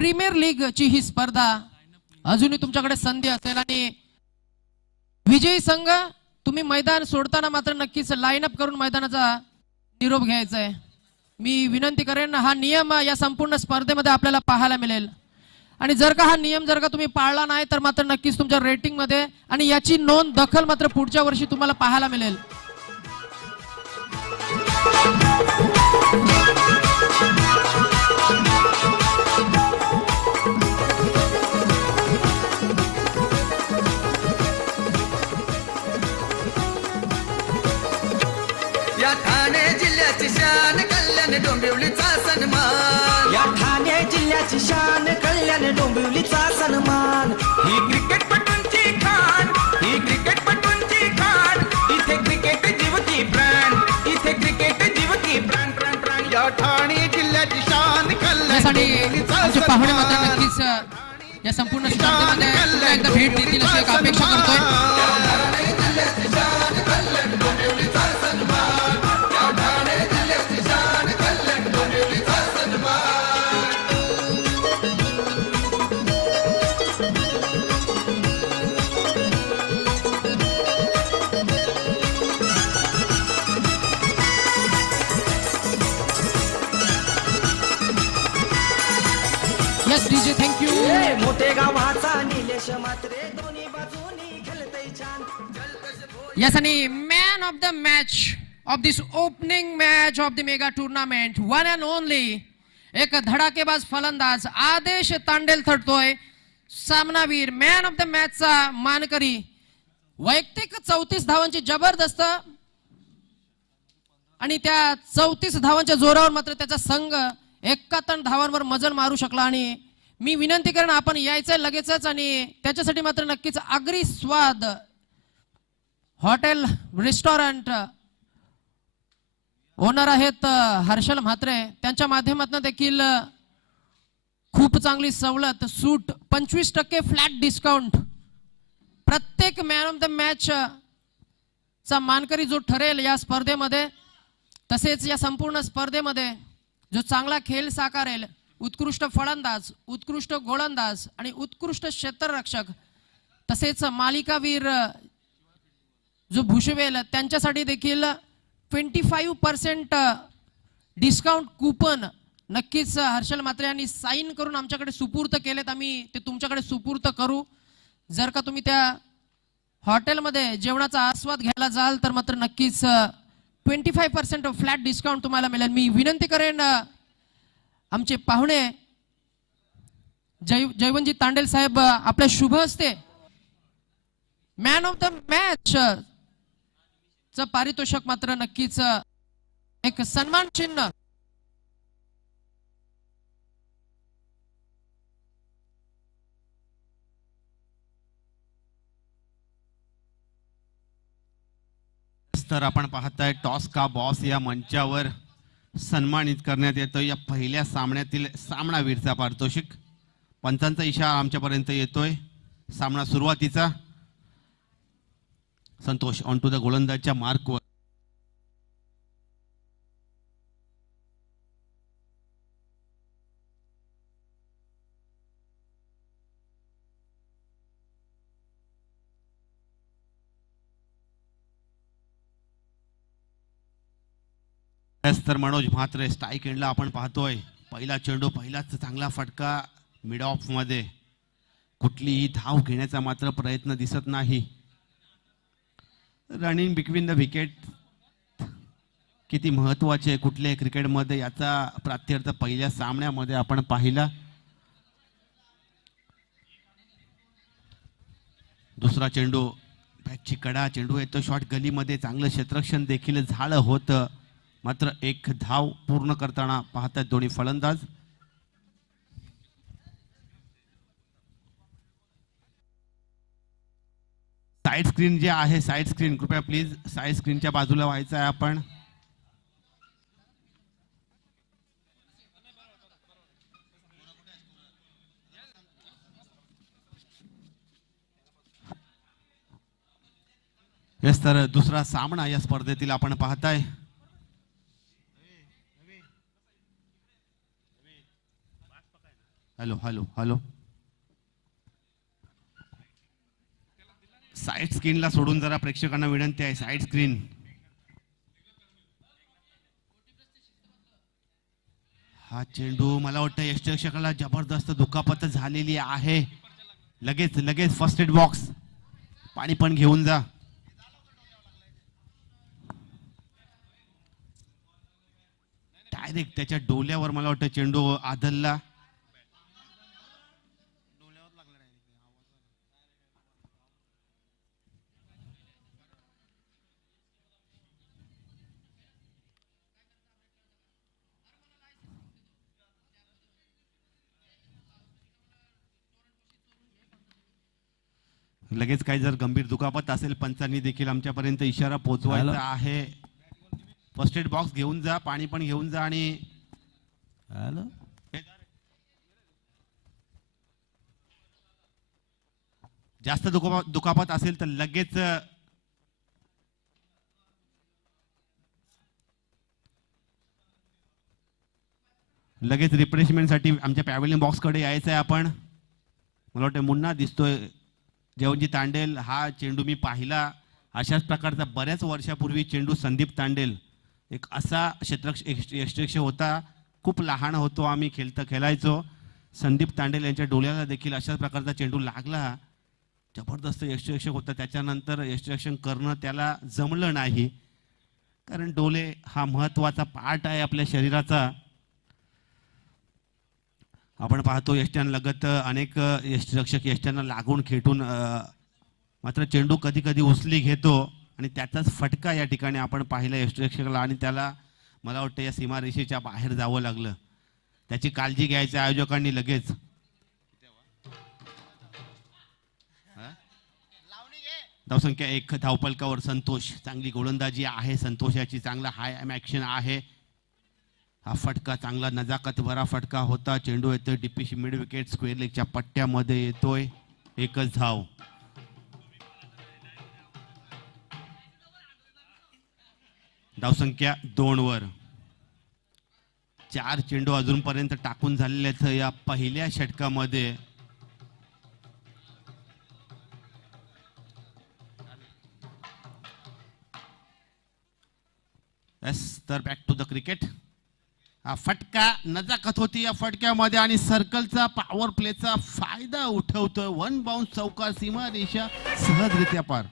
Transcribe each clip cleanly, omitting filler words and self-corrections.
Premier league ची ही स्पर्धा अजूनही तुमच्याकडे संधी असेल आणि विजयी संघ तुम्ही मैदान सोडताना मात्र नक्कीच लाईन अप करून मैदानाचा निरोप घ्यायचा आहे। मी विनंती करेन हा नियम या संपूर्ण स्पर्धेमध्ये आपल्याला पाहायला मिळेल आणि जर का हा नियम जर का तुम्ही पाळला नाही तर मात्र नक्कीच तुमच्या रेटिंग मध्ये आणि याची नोंद दखल मात्र पुढच्या वर्षी तुम्हाला पाहायला मिळेल। या ठाणे जिल्ह्याची शान कल्याण डोंबिवलीचा सन्मान, या ठाणे जिल्ह्याची शान कल्याण डोंबिवलीचा सन्मान। ही क्रिकेटपटूंची खाण, ही क्रिकेटपटूंची खाण, इथे क्रिकेट जीवती प्राण, इथे क्रिकेट जीवती प्राण प्राण प्राण। या ठाणे जिल्ह्याची शान कल्याण यासाठी डोंबिवलीचा आमचे पाहुणे मात्र सन्मान, नक्कीच या संपूर्ण स्पर्धेमध्ये पुन्हा एकदा भेट देतील अशी एक अपेक्षा करतोय। Yes DJ thank you. ए मोठे गावाचा निलेश मात्रे दोन्ही बाजूनी खेळतय छान। Yes, आणि man of the match of this opening match of the mega tournament one and only एक धडाकेबाज फलंदाज आदेश तांडेल ठरतोय सामनावीर मॅन ऑफ द मॅचचा मानकरी। वैयक्तिक 34 धावांची जबरदस्त आणि त्या 34 धावांच्या जोरावर मात्र त्याचा संघ 71 धावांवर मजल मारू शकला आणि मी विनंती करेन आपण यायचं लगेचच आणि त्याच्यासाठी मात्र नक्कीच आगरी स्वाद हॉटेल रेस्टॉरंट ओनर आहेत हर्षल म्हात्रे, त्यांच्या माध्यमातून देखील खूप चांगली सवलत सूट 25% फ्लॅट डिस्काउंट प्रत्येक मॅन ऑफ द मॅच चा मानकरी जो ठरेल या स्पर्धेमध्ये तसेच या संपूर्ण स्पर्धेमध्ये जो चांगला खेळ साकारेल उत्कृष्ट फलंदाज उत्कृष्ट गोलंदाज आणि उत्कृष्ट क्षेत्ररक्षक तसेच मालिकावीर जो भूषवेल त्यांच्यासाठी देखील 25% डिस्काउंट कूपन नक्कीच हर्षल म्हात्रे यांनी साइन करून आमच्याकडे सुपूर्त केलेत। आम्ही ते तुमच्याकडे सुपूर्त करू। जर का तुम्ही त्या हॉटेलमध्ये जेवणाचा आस्वाद घ्यायला जाल तर मात्र नक्कीच 25% फ्लॅट डिस्काउंट तुम्हाला मिळेल। मी विनंती करेन आमचे पाहुणे जयवंतजी तांडेल साहेब आपल्या शुभ हस्ते मॅन ऑफ द मॅच च पारितोषिक मात्र नक्कीच एक सन्मान चिन्ह तर आपण पाहताय टॉस का बॉस या मंचावर सन्मानित करण्यात येतो या पहिल्या सामन्यातील सामनावीरचा पारितोषिक। पंचांचा इशारा आमच्यापर्यंत येतोय। सामना सुरुवातीचा संतोष ऑन टू द गोलंदाजच्या मार्कवर तर मनोज म्हात्रे स्ट्राइक एंडला आपण पाहतोय पहिला चेंडू पहिलाच चांगला फटका मिड ऑफ मध्ये कुठलीही धाव घेण्याचा मात्र प्रयत्न दिसत नाही। रनिंग बिटवीन द विकेट किती महत्त्वाचे कुठल्याही क्रिकेटमध्ये याचा प्रात्यर्थ पहिल्या सामन्यामध्ये आपण पाहिला। दुसरा चेंडू बॅटची कडा चेंडू येतो शॉट गलीमध्ये चांगलं क्षेत्ररक्षण देखील झालं होतं मात्र एक धाव पूर्ण करताना पाहतात दोन्ही फलंदाज। साइड स्क्रीन जे आहे साइड स्क्रीन कृपया प्लीज साइड स्क्रीनच्या बाजूला व्हायचं आहे आपण। यस तर दुसरा सामना या स्पर्धेतील आपण पाहताय हॅलो हॅलो हॅलो साईड स्क्रीनला सोडून जरा प्रेक्षकांना विनंती आहे. Side screen. हा चेंडू मला वाटतं यष्टिरक्षकाला जबरदस्त दुखापत झालेली आहे. लगेच लगेच फर्स्ट एड बॉक्स, पाणी पण घेऊन जा. डायरेक्ट त्याच्या डोल्यावर मला वाटतं चेंडू आदलला. लगेच काही जर गंभीर दुखापत असेल पंचांनी देखील आमच्यापर्यंत इशारा पोहोचवायचा आहे. फर्स्ट एड बॉक्स घेऊन जा, पाणी पण घेऊन जा. आणि जास्त दुखापत असेल तर लगेच लगेच रिफ्रेशमेंटसाठी आमच्या पॅव्हेलियन बॉक्सकडे यायचं आहे आपण. मला वाटतं मुन्ना दिसतोय, जेवणजी तांडेल. हा चेंडू मी पाहिला अशाच प्रकारचा बऱ्याच वर्षापूर्वी चेंडू. संदीप तांडेल एक असा यष्टिरक्षक होता, खूप लहान होतो आम्ही, खेळायचो. संदीप तांडेल यांच्या डोळ्याला देखील अशाच प्रकारचा चेंडू लागला. जबरदस्त यष्टिरक्षक होता. त्याच्यानंतर यष्टिरक्षण करणं त्याला जमलं नाही, कारण डोळे हा महत्वाचा पार्ट आहे आपल्या शरीराचा. आपण पाहतो यष्ट्यांलगत अनेक यष्टिरक्षक यष्ट्यांना लागून खेटून मात्र चेंडू कधी कधी उचली घेतो आणि त्याचाच फटका या ठिकाणी आपण पाहिला यष्टिरक्षकाला. आणि त्याला मला वाटतं या सीमारेषेच्या बाहेर जावं लागलं. त्याची काळजी घ्यायच्या आयोजकांनी लगेच. धावसंख्या 1 धावपलकावर संतोष. चांगली गोलंदाजी आहे संतोषाची, चांगला हाय ॲक्शन आहे. हा फटका चांगला नजाकत भरा फटका होता. चेंडू येतोय डीपीशी मिड विकेट स्क्वेअर लेगच्या पट्ट्यामध्ये येतोय. एकच धाव. धावसंख्या 2 वर. 4 चेंडू अजूनपर्यंत टाकून झालेले आहेत या पहिल्या षटकामध्ये. तर बॅक टू द क्रिकेट. हा फटका नजाकत होती या फटक्यामध्ये आणि सर्कलचा पॉवर प्लेचा फायदा उठवतोय. 1 बाउन्स चौकार, सीमा रेषा सहजरित्या पार.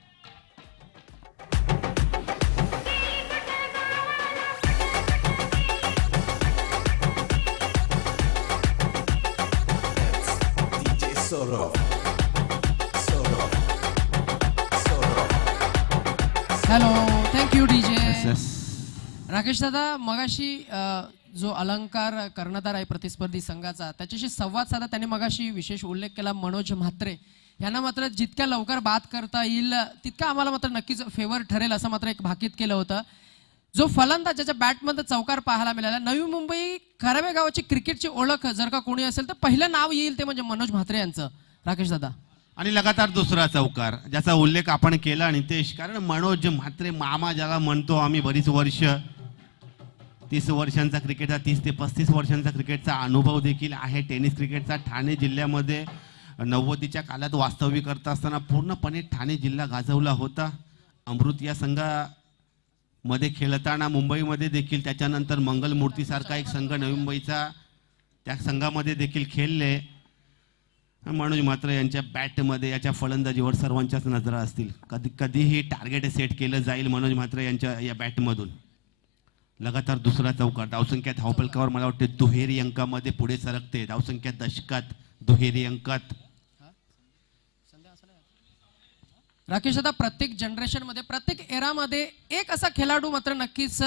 Hello, thank you DJ. राकेश दादा, मगाशी जो अलंकार कर्णधार आहे प्रतिस्पर्धी संघाचा, त्याच्याशी संवाद साधा त्याने मगाशी विशेष उल्लेख केला मनोज म्हात्रे यांना मात्र जितक्या लवकर बात करता येईल तितका आम्हाला मात्र नक्कीच फेवर ठरेल असं मात्र एक भाकीत केलं होतं. जो फलंदाज ज्याच्या बॅटमध्ये चौकार पाहायला मिळाला. नवी मुंबई करावे गावाची क्रिकेटची ओळख जर का कोणी असेल तर पहिलं नाव येईल ते म्हणजे मनोज म्हात्रे यांचं. राकेश दादा, आणि लगातार दुसरा चौकार ज्याचा उल्लेख आपण केला नितेश. कारण मनोज म्हात्रे मामा ज्याला म्हणतो आम्ही, बरीच वर्ष, 30 वर्षांचा क्रिकेटचा, 30 ते 35 वर्षांचा क्रिकेटचा अनुभव देखील आहे टेनिस क्रिकेटचा. ठाणे जिल्ह्यामध्ये 90च्या काळात वास्तव्य करत असताना पूर्णपणे ठाणे जिल्हा गाजवला होता. अमृत या संघामध्ये खेळताना मुंबईमध्ये देखील, त्याच्यानंतर मंगलमूर्तीसारखा एक संघ नवी मुंबईचा, त्या संघामध्ये देखील खेळले. मनोज म्हात्रे यांच्या बॅटमध्ये, याच्या फलंदाजीवर सर्वांच्याच नजरा असतील. कधीही टार्गेट सेट केलं जाईल मनोज म्हात्रे यांच्या या बॅटमधून. लगातार दुसरा चौकार. धावसंख्या धावपलकावर मला वाटते दुहेरी अंकामध्ये पुढे सरकते. धावसंख्या दशकात दुहेरी अंकात. राकेश दादा, प्रत्येक जनरेशन मध्ये, प्रत्येक एरामध्ये एक असा खेळाडू मात्र नक्कीच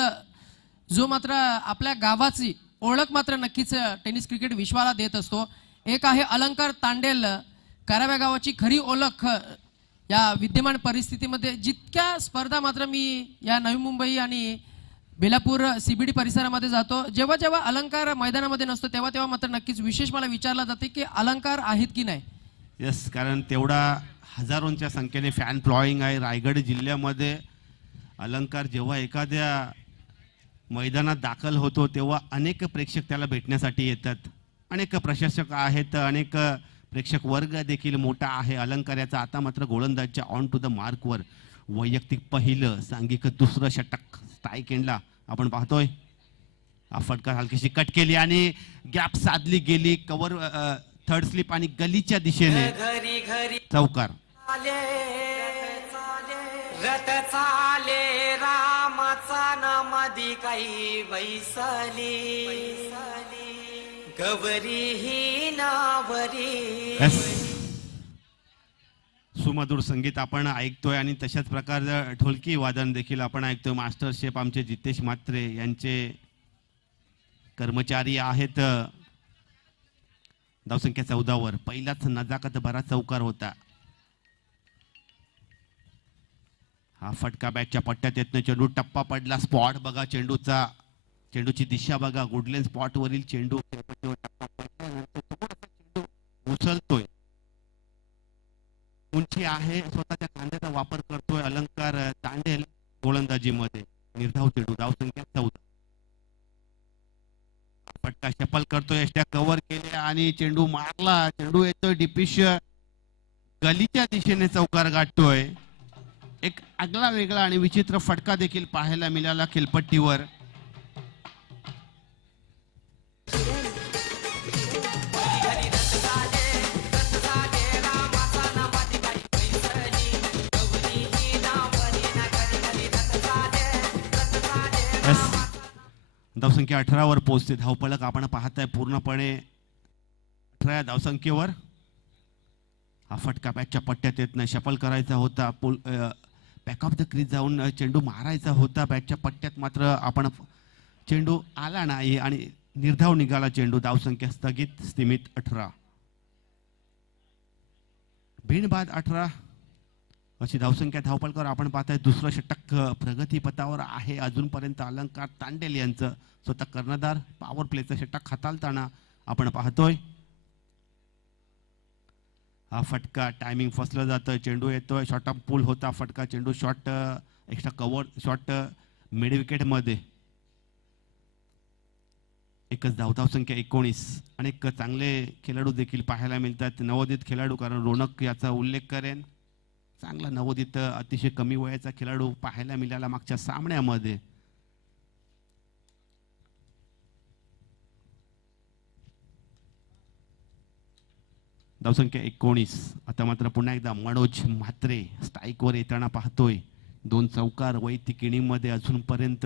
जो मात्र आपल्या गावाची ओळख मात्र नक्कीच टेनिस क्रिकेट विश्वाला देत असतो. एक आहे अलंकार तांडेल, कराव्या गावाची खरी ओळख. या विद्यमान परिस्थितीमध्ये जितक्या स्पर्धा मात्र मी या नवी मुंबई आणि बेलापूर CBD परिसरामध्ये जातो, जेव्हा जेव्हा अलंकार मैदानामध्ये नसतो तेव्हा तेव्हा मात्र नक्कीच विशेष मला विचारलं जाते की अलंकार आहेत की नाही. यस, कारण तेवढा हजारोंच्या संख्येने फॅन फ्लॉईंग आहे रायगड जिल्ह्यामध्ये. अलंकार जेव्हा एखाद्या मैदानात दाखल होतो तेव्हा अनेक प्रेक्षक त्याला भेटण्यासाठी येतात. अनेक प्रशासक आहेत, अनेक प्रेक्षक वर्ग देखील मोठा आहे अलंकाराचा. आता मात्र गोलंदाजच्या ऑन टू द मार्कवर वैयक्तिक पहिलं, सांघिक दुसरं षटक स्ट्राईक एंडला आपण पाहतोय. हा फटका हलकीशी कट केली आणि गॅप साधली गेली. कव्हर थर्ड स्लिप आणि गलीच्या दिशेने घरी घरी चौकार. चाले रथ चाले रामाचा नामादी काही बैसली गवरी ही नावरी. Yes. सुमधुर संगीत आपण ऐकतोय आणि तशाच प्रकारचं ढोलकी वादन देखील आपण ऐकतोय. मास्टर शेफ आमचे जितेश म्हात्रे यांचे कर्मचारी आहेत. धावसंख्या 14 वर पहिलाच नजाकत भरा चौकार होता. हा फटका बॅटच्या पट्ट्यात येत नाही. चेंडू टप्पा पडला. स्पॉट बघा चेंडूचा, चेंडूची दिशा बघा. गुडलेन स्पॉट वरील चेंडू टप्पा पडल्यानंतर चेंडू उचलतोय. उंची आहे, स्वतःच्या खांद्याचा वापर करतोय. अलंकार तांडेल गोलंदाजीमध्ये. निर्धाव चेंडू. धावसंख्या 14. फटका शपल करतोय. यष्ट्या कव्हर केले आणि चेंडू मारला. चेंडू येतोय डिपिश गलीच्या दिशेने चौकार गाठतोय. एक आगळा वेगळा आणि विचित्र फटका देखील पाहायला मिळाला खेळपट्टीवर. धावसंख्या 18 वर पोहोचते. धावपळक आपण पाहताय पूर्णपणे 18 धावसंख्येवर. हा फटका बॅटच्या पट्ट्यात येत नाही. शफल करायचा होता. बॅक ऑफ द क्रीज जाऊन चेंडू मारायचा होता. बॅटच्या पट्ट्यात मात्र आपण चेंडू आला नाही आणि निर्धाव निघाला चेंडू. धावसंख्या स्थगित स्थिमित 18. बिनबाद 18 अशी धावसंख्या. धावपळकर आपण पाहताय दुसरं षटक प्रगतीपथावर आहे अजूनपर्यंत. अलंकार तांडेल यांचं स्वतः कर्णधार पॉवर प्लेचं षटक हाताळताना आपण पाहतोय. हा फटका टायमिंग फसलं जातं. चेंडू येतोय. शॉर्ट ऑफ पूल होता फटका. चेंडू short extra cover short mid wicket मध्ये. एकच धावसंख्या 19. अनेक चांगले खेळाडू देखील पाहायला मिळतात. नवोदित खेळाडू, कारण रोनक याचा उल्लेख करेन. चांगला नवोदित अतिशय कमी वयाचा खेळाडू पाहायला मिळाला मागच्या सामन्यामध्ये. धावसंख्या 19. आता मात्र पुन्हा एकदा मनोज म्हात्रे स्ट्राईक वर येताना पाहतोय. 2 चौकार वैयक्तिक इनिंग मध्ये अजूनपर्यंत.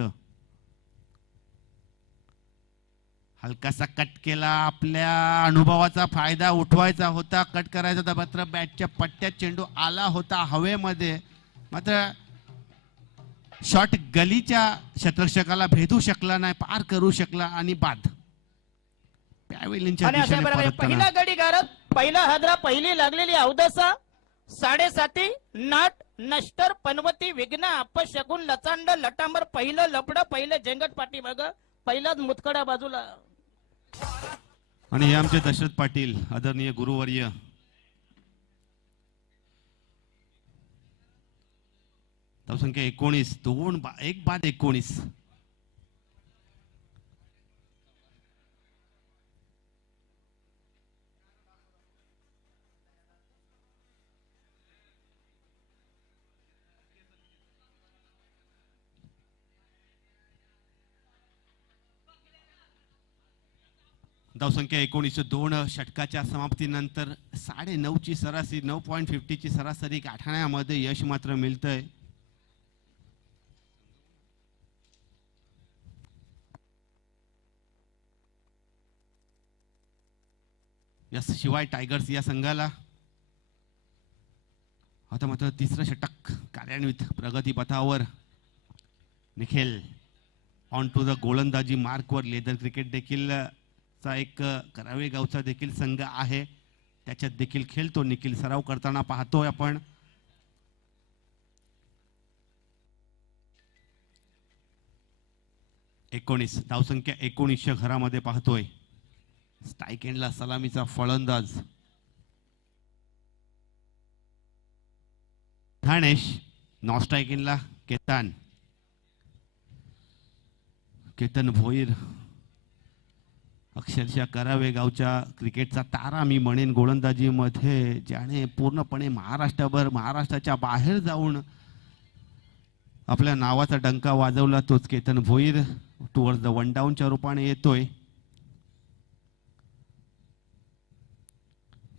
हलकासा कट केला. आपल्या अनुभवाचा फायदा उठवायचा होता. कट करायचा होता मात्र बॅटच्या पट्ट्यात चेंडू आला होता हवेमध्ये. मात्र शॉट गलीच्या क्षेत्ररक्षकाला भेदू शकला नाही, पार करू शकला आणि बाद. पॅव्हेलियनच्या दिशेने परतताना पहिला गडी गारत, पहिला हादरा, पहिली लागलेली अवदसा, 7.5 नाट नष्टर पनवती विघ्न अपशगुन लचांड लटांबर, पहिलं लपड, पहिलं झेंगट पाठी बघ, पहिलाच मुतखडा बाजूला. आणि हे आमचे दशरथ पाटील आदरणीय गुरुवर्य. धावसंख्या 19. 1 बाद 19. धावसंख्या 19. 2 षटकाच्या समाप्तीनंतर 9.5 ची सरासरी, 9.50 ची सरासरी गाठण्यामध्ये यश मात्र मिळतंय. शिवाय टायगर्स या संघाला आता मात्र तिसरं षटक कार्यान्वित प्रगती पथावर. निखिल ऑन टू द गोलंदाजी मार्कवर. लेदर क्रिकेट देखील एक करावे गावचा देखील संघ आहे, त्याच्यात देखील खेळतो निखिल. सराव करताना पाहतोय आपण. धावसंख्या 19 घरामध्ये पाहतोय. स्ट्राईक एंडला सलामीचा फलंदाज ठाणेश. नॉन स्ट्राईक एंडला केतन भोईर अक्षरशः करावे गावच्या क्रिकेटचा तारा मी म्हणेन गोलंदाजीमध्ये, ज्याने पूर्णपणे महाराष्ट्राच्या बाहेर जाऊन आपल्या नावाचा डंका वाजवला, तोच Ketan Bhoir towards the one डाऊनच्या रूपाने येतोय.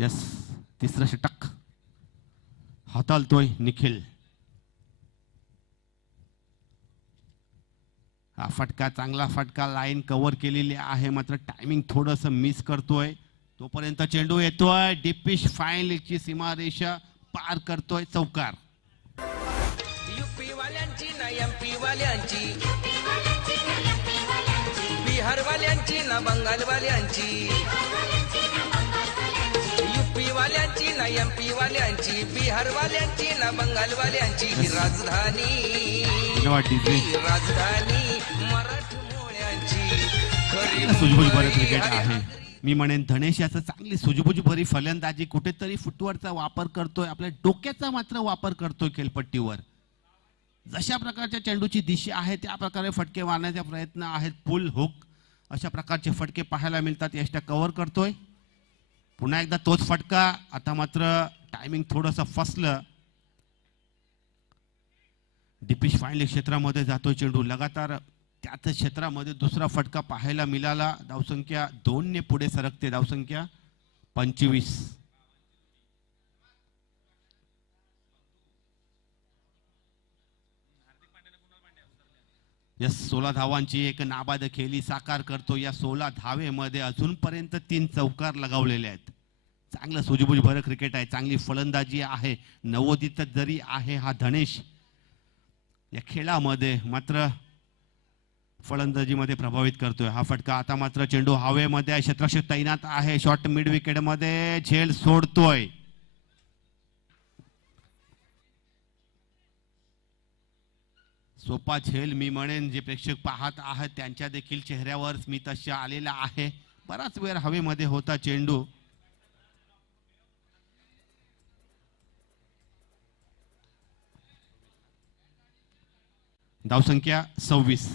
यस, तिसरं षटक हाताळतोय निखिल. हा फटका, चांगला फटका, लाईन कव्हर केलेली आहे, मात्र टायमिंग थोडंसं मिस करतोय. तोपर्यंत चेंडू येतोय, डीपिश फाईन लेगची सीमारेषा पार करतोय, चौकार. युपी वाल्यांची ना एमपी वाल्यांची, बिहार वाल्यांची ना बंगाल वाल्यांची, युपी वाल्यांची ना एमपी वाल्यांची, बिहार वाल्यांची ना बंगाल वाल्यांची ही राजधानी, ही राजधानी मराठमोळ्यांची खरी सुजबुज भरत क्रिकेट आहे. मी म्हणेन धनेश याचं चांगली सुजबुज भरी फलंदाजी, कुठेतरी फुटवर्कचा वापर करतोय, आपल्या डोक्याचा मात्र वापर करतोय खेळपट्टीवर. जशा प्रकारच्या चेंडूची दिशा आहे त्या प्रकारे फटके मारण्याचा प्रयत्न आहेत. पुल हुक अशा प्रकारचे फटके पाहायला मिळतात. यष्टा कव्हर करतोय, पुन्हा एकदा तोच फटका. आता मात्र टायमिंग थोडंसं फसलं. डीपिश फाईन लेग क्षेत्रामध्ये जातोय चेंडू, लगातार त्याच क्षेत्रामध्ये दुसरा फटका पाहायला मिळाला. धावसंख्या 2 ने पुढे सरकते, धावसंख्या 25. या 16 धावांची एक नाबाद खेळी साकार करतो. या 16 धावेमध्ये अजूनपर्यंत 3 चौकार लगावलेले आहेत. चांगलं सुजबुज भर क्रिकेट आहे, चांगली फलंदाजी आहे. नवोदित जरी आहे हा धनेश, या खेळामध्ये मात्र फलंदाजीमध्ये प्रभावित करतोय. हा फटका, आता मात्र चेंडू हवेमध्ये आहे, क्षेत्ररक्षक तैनात आहे, शॉट मिड विकेट मध्ये झेल सोडतोय. सोपा झेल मी म्हणेन, जे प्रेक्षक पाहत आहेत त्यांच्या देखील चेहऱ्यावर स्मितहास्य आलेला आहे. बराच वेळ हवेमध्ये होता चेंडू. धावसंख्या 26.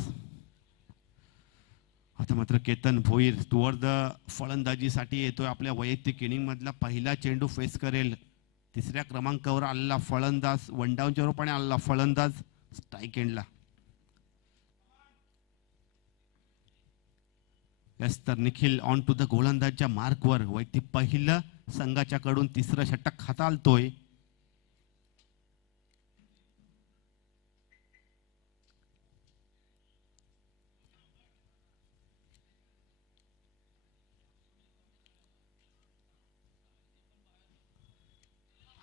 आता मात्र केतन भोईर टुवर्ड द फलंदाजीसाठी येतोय. आपल्या वैयक्तिक इनिंग मधला पहिला चेंडू फेस करेल. 3ऱ्या क्रमांकावर आलेला फलंदाज, वन डाऊनच्या रूपाने आलेला फलंदाज स्ट्राईक एंडला. यस, तर निखिल ऑन टू द गोलंदाजच्या मार्कवर वैयक्तिक पहिलं संघाच्या कडून 3रं षटक हाताळतोय.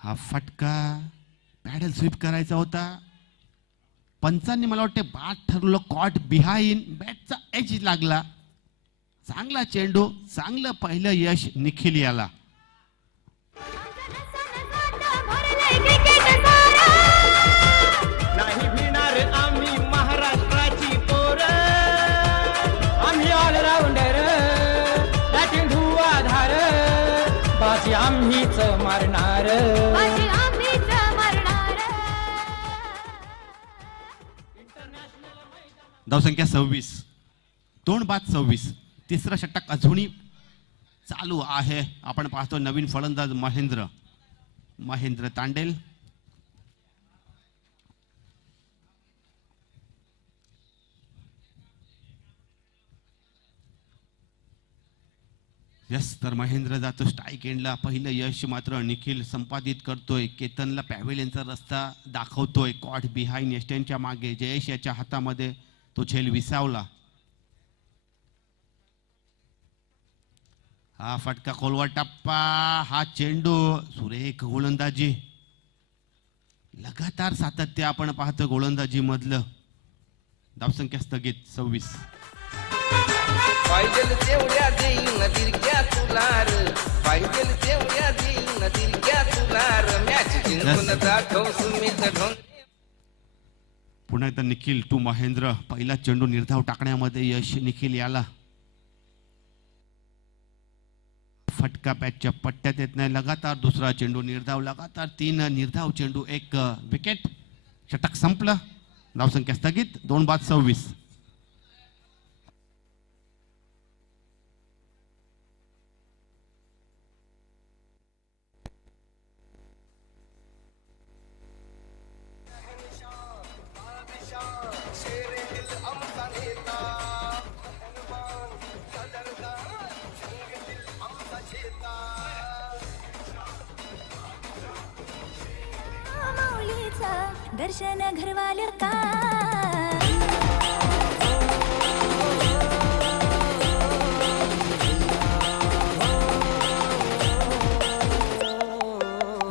हा फटका पॅडल स्वीप करायचा होता. पंचांनी मला वाटते बाद ठरलं. कॉट बिहाइंड, बॅटचा एज लागला. चांगला चेंडू, चांगलं पहिलं यश निखिल याला. नाही भिणार आम्ही महाराष्ट्राची पोर, आम्ही ऑलराऊंडर, बॅटिंग धुवाधार, बाजी आम्हीच मारणार. धावसंख्या 26. 2 बाद 26. 3रं षटक अजूनही चालू आहे. आपण पाहतो नवीन फलंदाज महेंद्र तांडेल. यस, तर महेंद्र जातो स्ट्राईक एंडला. पहिलं यश मात्र निखिल संपादित करतोय. केतनला पॅव्हेलियनचा रस्ता दाखवतोय. कॉट बिहाइंड एस्टेनच्या मागे जयेश याच्या हातामध्ये तो झेल विसावला. हा फटका खोलवर टप्पा. हा चेंडू, सुरेख गोलंदाजी, लगातार सातत्य आपण पाहतो गोलंदाजी मधलं. धावसंख्या स्थगित 26. पाहिजेल तेवढ्या देईन दिलक्या तुलार, पाहिजेल तेवढ्या देईन दिलक्या तुलार, मॅच जिंकून दाखव सुमित ढोंग. पुन्हा एकदा निखिल टू महेंद्र. पहिला चेंडू निर्धाव टाकण्यामध्ये यश निखिल याला. फटका पॅचच्या पट्ट्यात येत नाही. लगातार दुसरा चेंडू निर्धाव, लगातार 3 निर्धाव चेंडू, 1 विकेट. षटक संपलं. धावसंख्या स्थगित. 2 बाद 26. देवाचं दर्शन घरवालं का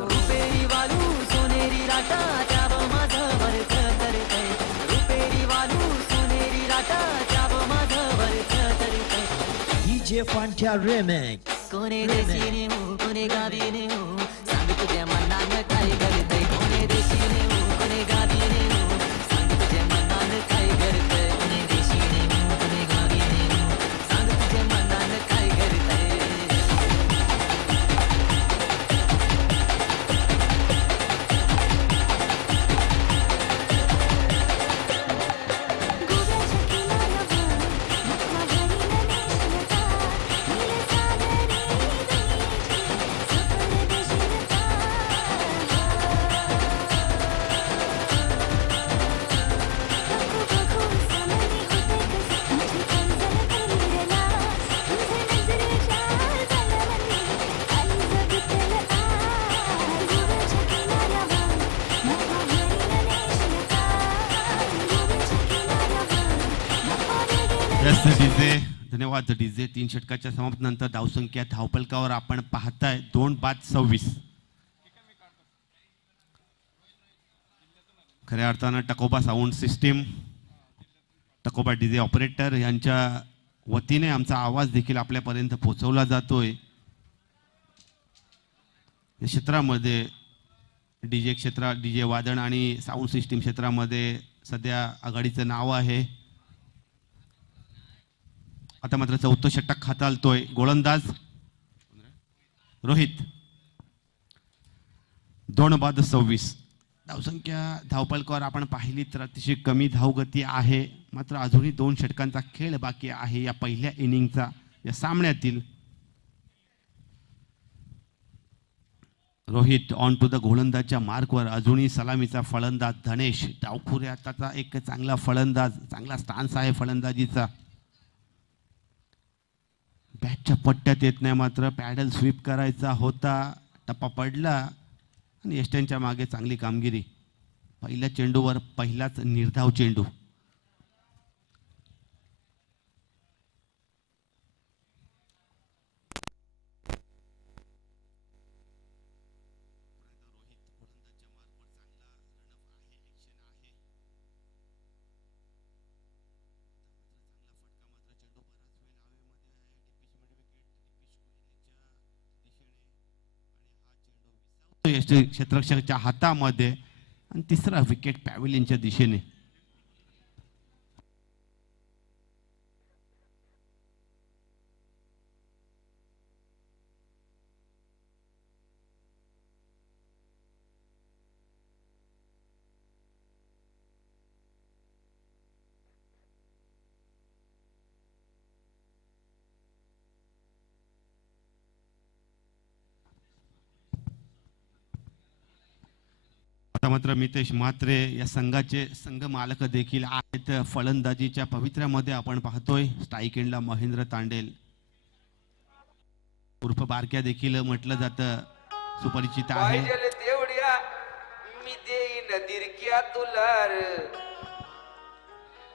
रुपेरी वालू सोनेरी राटा त्याव माझं भरत करते रुपेरी वालू सोनेरी राटा त्याव माझं भरत करते डीजे फांट्या रिमिक्स कोणे देशीने हो कोणे गावीने हो सांग तुझ्या मनानं काय करते कोणे देशीने हो कोणे गावीने हो सांग तुझ्या मनानं काय करते कोणे देशीने हो कोणे गावीने हो सांग तुझ्या मनानं काय करते डीजे धन्यवाद डीजे. 3 षटकाच्या समाप्तीनंतर धावसंख्या धावपलकावर आपण पाहताय 2-5-26. खऱ्या अर्थानं टकोबा साऊंड सिस्टीम टकोबा डीजे ऑपरेटर यांच्या वतीने आमचा आवाज देखील आपल्यापर्यंत पोहोचवला जातोय. या क्षेत्रामध्ये डीजे क्षेत्र डीजे वादन आणि साऊंड सिस्टीम क्षेत्रामध्ये सध्या आघाडीचं नाव आहे. आता मात्र 4थं षटक हाताळतोय गोलंदाज रोहित. 2-26. धावसंख्या धावपलकावर आपण पाहिली तर अतिशय कमी धावगती आहे. मात्र अजूनही 2 षटकांचा खेळ बाकी आहे या पहिल्या इनिंगचा या सामन्यातील. रोहित ऑन टू द गोलंदाजच्या मार्कवर. अजूनही सलामीचा फलंदाज धनेश डावखुऱ्या. त्याचा एक चांगला फलंदाज चांगला स्टान्स आहे फलंदाजीचा. बॅटच्या पट्ट्यात येत नाही. मात्र पॅडल स्वीप करायचा होता. टप्पा पडला आणि यष्ट्यांच्या मागे चांगली कामगिरी. पहिल्या चेंडूवर पहिलाच निर्धाव चेंडू. क्षेत्ररक्षकाच्या हातामध्ये आणि तिसरा विकेट पॅव्हिलियनच्या दिशेने. आता मात्र मितेश म्हात्रे या संघाचे संघ मालक देखील आहेत. फलंदाजीच्या पवित्र्यामध्ये आपण पाहतोय स्ट्राईक एंडला महेंद्र तांडेल उर्फ बारक्या देखील म्हटलं जातं. सुपरिचित आहे. तेवढ्या मी देईन दिरक्या तुलार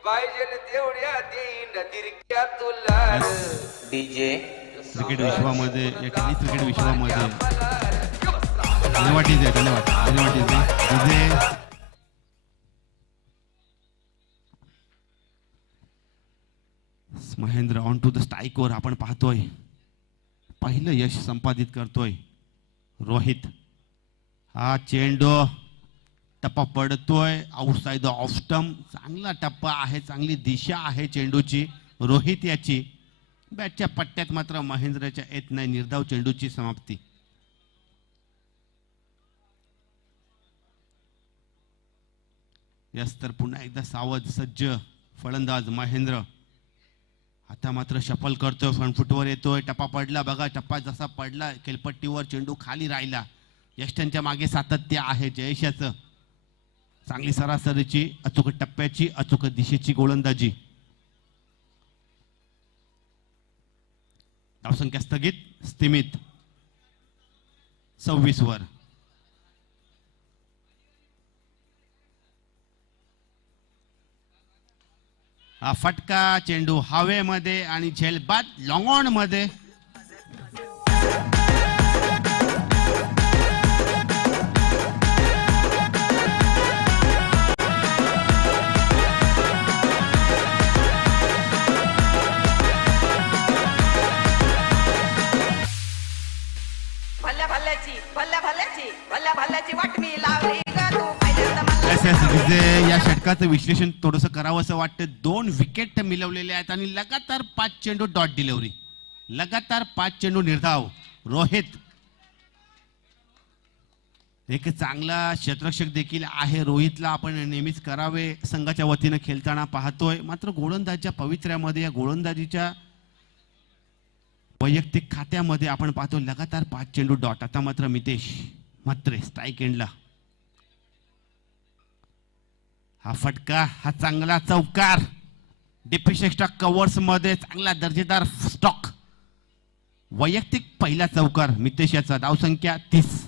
पाहिजे तेवढ्या देईन दिरक्या तुलार. डीजे क्रिकेट विश्वामध्ये या टेनिस क्रिकेट विश्वामध्ये धन्यवाद डीजे. धन्यवाद धन्यवाद DJ. Mahendra on to the स्ट्राईकवर आपण पाहतोय पहिलं यश संपादित करतोय रोहित. हा चेंडू टप्पा पडतोय आउटसाइड ऑफ स्टंप. चांगला टप्पा आहे. चांगली दिशा आहे चेंडूची रोहित याची. बॅटच्या पट्ट्यात मात्र महेंद्रच्या येत नाही. निर्धाव चेंडूची समाप्ती. यस तर पुन्हा एकदा सावध सज्ज फलंदाज महेंद्र. आता मात्र शफल करतोय. फ्रंट फुटवर येतोय. टप्पा पडला बघा. टप्पा जसा पडला खेळपट्टीवर चेंडू खाली राहिला. यष्ट्यांच्या मागे सातत्य आहे जयेशाचं. चांगली सरासरीची अचूक टप्प्याची अचूक दिशेची गोलंदाजी. धावसंख्या स्थगित स्थिमित 26 वर. हा फटका चेंडू हवेमध्ये आणि झेलबाद लॉंग ऑन मध्ये. वाट मी लावली ग तू पहिल्यांदा मला SSDJ या षटकाचं विश्लेषण थोडंसं करावं असं वाटतं. 2 विकेट मिळवलेले आहेत आणि लगातार 5 चेंडू डॉट डिलिव्हरी, लगातार 5 चेंडू निर्धाव. रोहित एक चांगला क्षेत्ररक्षक देखील आहे. रोहितला आपण नेहमीच करावे संघाच्या वतीनं खेळताना पाहतोय. मात्र गोलंदाजीच्या पवित्र्यामध्ये, या गोलंदाजीच्या वैयक्तिक खात्यामध्ये आपण पाहतो लगातार 5 चेंडू डॉट. आता मात्र मितेश मात्र स्ट्राईक एंडला. हा फटका, हा चांगला चौकार. डिफेन्सच्या कव्हर्स मध्ये चांगला दर्जेदार स्टॉक. वैयक्तिक पहिला चौकार मितेश याचा. धावसंख्या 30.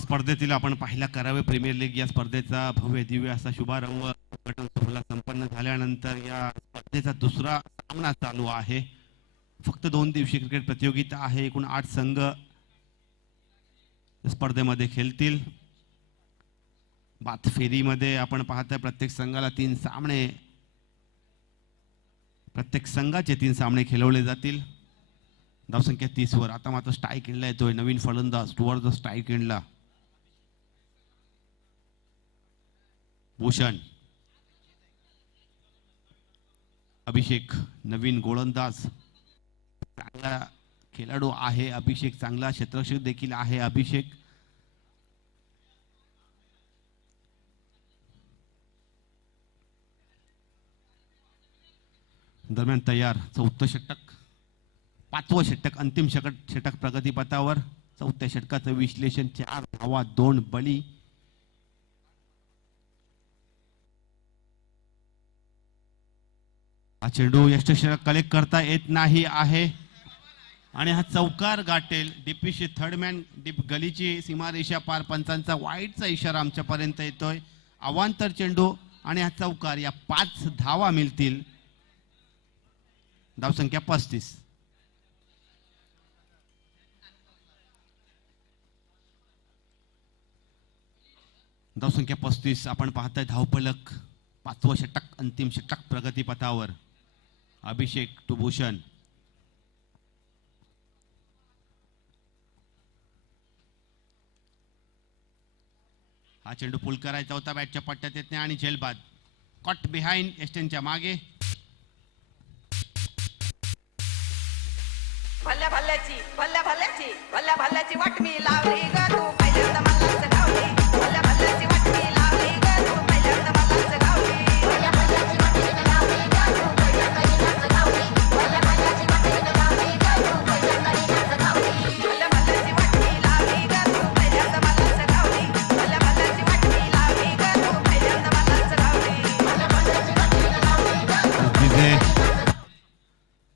स्पर्धेतील आपण पाहिला करावे प्रीमियर लीग या स्पर्धेचा भव्य दिव्य असा शुभारंभ उद्घाटन सोहळा संपन्न झाल्यानंतर या स्पर्धेचा दुसरा सामना चालू आहे. फक्त 2 दिवसीय क्रिकेट प्रतियोगिता आहे. एकूण 8 संघ स्पर्धेमध्ये खेळतील. बात फेरीमध्ये आपण पाहताय प्रत्येक संघाला 3 सामने, प्रत्येक संघाचे 3 सामने खेळवले जातील. धावसंख्या 30 वर. आता मात्र स्ट्राईक एंडला येतोय नवीन फलंदाज. टुवर्ड द स्ट्राईक एंडला भूषण. अभिषेक नवीन गोलंदाज, चांगला खेळाडू आहे अभिषेक, चांगला क्षेत्ररक्षक देखील आहे अभिषेक. दरम्यान तयार 4थं षटक, 5वं षटक, अंतिम षटक प्रगतीपथावर. 4थ्या षटकाचं विश्लेषण. 4 धावा 2 बळी. हा चेंडू यष्टीक्षक कलेक्ट करता येत नाही आहे आणि हा चौकार गाठेल. डीपीशी थर्डमॅन डीप गलीची सीमारेषा पार. पंचांचा वाईटचा इशारा आमच्यापर्यंत येतोय. अवांतर चेंडू आणि हा चौकार, या 5 धावा मिळतील. धावसंख्या 35. धावसंख्या 35. आपण पाहताय धावफलक. 5वं षटक, अंतिम षटक प्रगतीपथावर. अभिषेक टू भूषण. हा चेंडू पुल करायचा होता, बॅटच्या पट्ट्यात येत नाही आणि झेलबाद. कॉट बिहाइंड एस्टनच्या मागे. भल्या भल्याची वाट मी लावली ग तू पहिल्यांदा मलाच गावली. भल्या भल्याची वाट मी लावली ग तू पहिल्यांदा मलाच गावली. भल्या भल्याची वाट मी लावली ग तू पहिल्यांदा गावली. भल्या भल्याची वाट मी लावली ग तू पहिल्यांदा गावली. भल्या भल्याची वाट मी लावली ग तू पहिल्यांदा मलाच गावली. भल्या भल्याची वाट मी लावली ग तू पहिल्यांदा मलाच गावली. भल्या भल्याची वाट मी लावली ग तू.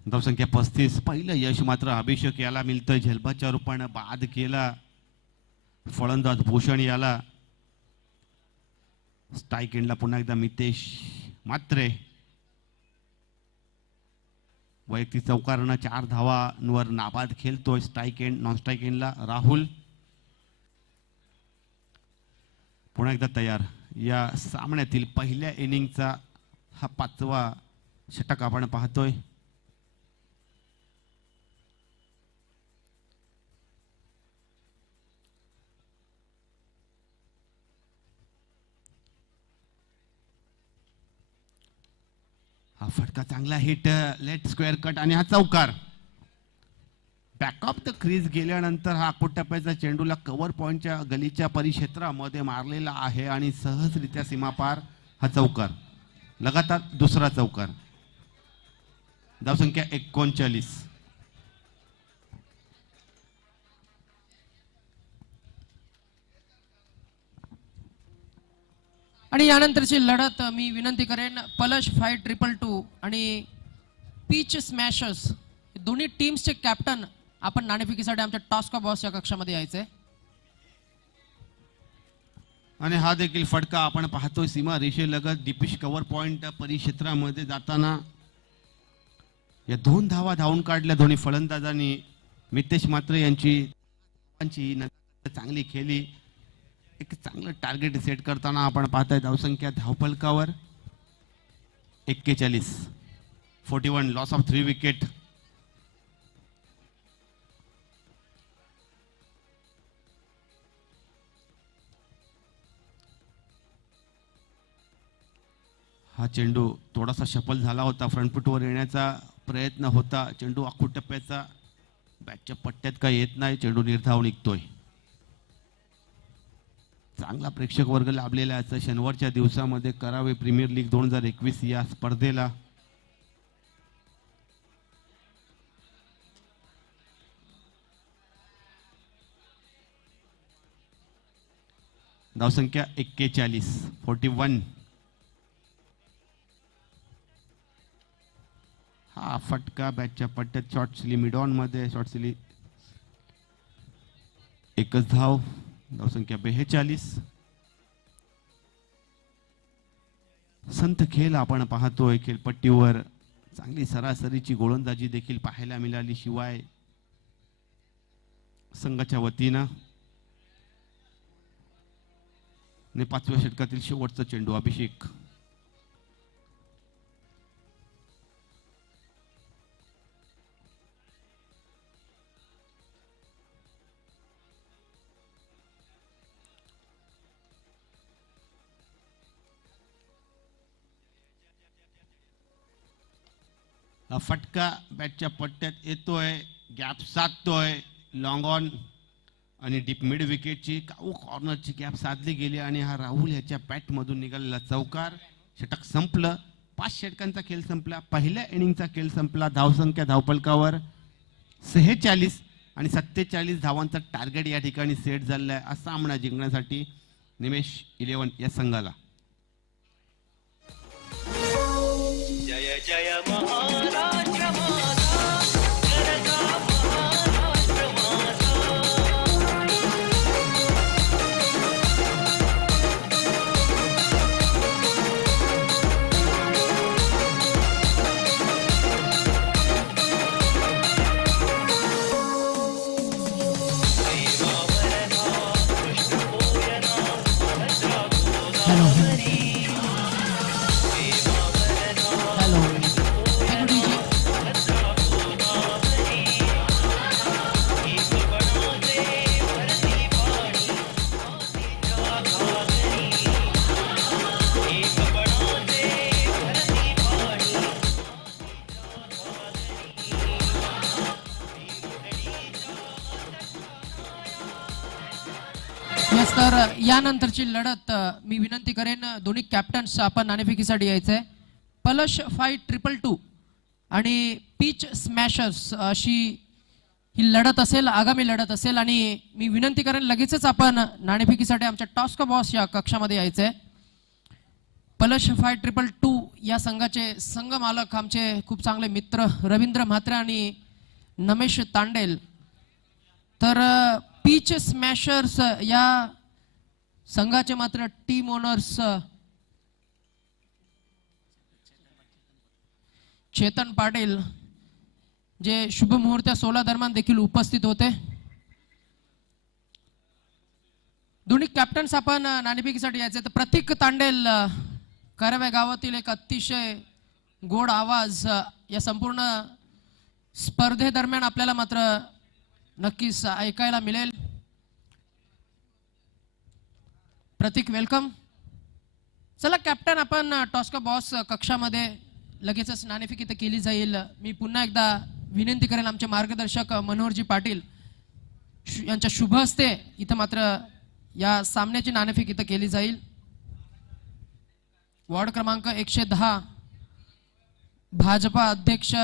धावसंख्या 35. पहिलं यश मात्र अभिषेक याला मिळतंय. झेलबादच्या रूपाने बाद केला फलंदाज भूषण याला. स्ट्राईक एंडला पुन्हा एकदा मितेश मात्रे. वैयक्तिक चौकारानं 4 धावांवर नाबाद खेळतोय. स्ट्राईक एंड नॉन स्ट्राईक एंडला राहुल. पुन्हा एकदा तयार. या सामन्यातील पहिल्या इनिंगचा हा 5वा षटक आपण पाहतोय. हा फटका चांगला हिट, लेट स्क्वेअर कट आणि हा चौकार. बॅक ऑफ द क्रीज गेल्यानंतर हा टप्प्याचा चेंडूला कव्हर पॉईंटच्या गलीच्या परिक्षेत्रामध्ये मारलेला आहे आणि सहजरित्या सीमापार हा चौकार, लगातार दुसरा चौकार. धावसंख्या 39. आणि यानंतरची लढत मी विनंती करेन पलश 5-2-2 आणि पीच स्मॅशर्स दोन्ही टीम्सचे कॅप्टन आपण नाणेफेकीसाठी आमच्या टॉस का बॉस या कक्षामध्ये यायचे. आणि हा देखील फटका आपण पाहतोय सीमा रेषेलगत डीपिश कव्हर पॉइंट परिक्षेत्रामध्ये जाताना या 2 धावा धावून काढल्या दोन्ही फलंदाजांनी. मितेश म्हात्रे यांची चांगली खेळली, एक चांगलं टार्गेट सेट करताना आपण पाहताय. धावसंख्या धावफलकावर 41. 41 लॉस ऑफ 3 विकेट. हा चेंडू थोडासा शफल झाला होता, फ्रंट फुटवर येण्याचा प्रयत्न होता. चेंडू आखूड टप्प्याचा बॅटच्या पट्ट्यात काही येत नाही, चेंडू निर्धाव निघतोय. चांगला प्रेक्षक वर्ग लाभलेला आहे शनिवारच्या दिवसामध्ये करावे प्रीमियर लीग 2021 या स्पर्धेला. धावसंख्या 41. 41. हा फटका बॅटच्या पट्ट्यात शॉर्ट सिली मिड ऑन मध्ये, शॉर्ट सिली एकच धाव. धावसंख्या 42. संत खेळ आपण पाहतोय. खेळपट्टीवर चांगली सरासरीची गोलंदाजी देखील पाहायला मिळाली. शिवाय संघाच्या वतीनं 5व्या षटकातील शेवटचा चेंडू अभिषेक. हा फटका बॅटच्या पट्ट्यात येतोय, गॅप साधतोय. लॉंग ऑन आणि डीप मिड विकेटची कॉर्नरची गॅप साधली गेली आणि हा राहुल याच्या बॅट मधून निघालेला चौकार. षटक संपलं. 5 षटकांचा खेळ संपला. पहिल्या इनिंगचा खेळ संपला. धावसंख्या धावफलकावर 46 आणि 47 धावांचा टार्गेट या ठिकाणी सेट झालेला आहे. हा सामना जिंकण्यासाठी निमेश 11 या संघाला. जय जय महाराष्ट्र माझा, गरजा महाराष्ट्र माझा. येस, तर यानंतरची लढत मी विनंती करेन दोन्ही कॅप्टन्स आपण नाणेफेकीसाठी यायचंय. पलश 5-2-2 आणि पीच स्मॅशर्स अशी ही लढत असेल, आगामी लढत असेल. आणि मी विनंती करेन लगेचच आपण नाणेफेकीसाठी आमच्या टॉस का बॉस या कक्षामध्ये यायचंय. पलश 5-2-2 या संघाचे संघ मालक आमचे खूप चांगले मित्र रवींद्र म्हात्रे आणि नमेश तांडेल. तर पीच स्मॅशर्स या संघाचे मात्र टीम ओनर्स चेतन पाटील जे शुभ मुहूर्त 16 दरम्यान देखील उपस्थित होते. दोन्ही कॅप्टन्स आपण नाणेफेकीसाठी यायचे. तर प्रतीक तांडेल करवे गावातील एक अतिशय गोड आवाज या संपूर्ण स्पर्धेदरम्यान आपल्याला मात्र नक्कीच ऐकायला मिळेल. प्रतीक, वेलकम. चला कॅप्टन, आपण टॉस का बॉस कक्षामध्ये लगेचच नाणेफेकी तर केली जाईल. मी पुन्हा एकदा विनंती करेल आमचे मार्गदर्शक मनोहरजी पाटील यांच्या शुभ हस्ते इथं मात्र या सामन्याची नाणेफेक इथं केली जाईल. वॉर्ड क्रमांक 110 भाजपा अध्यक्ष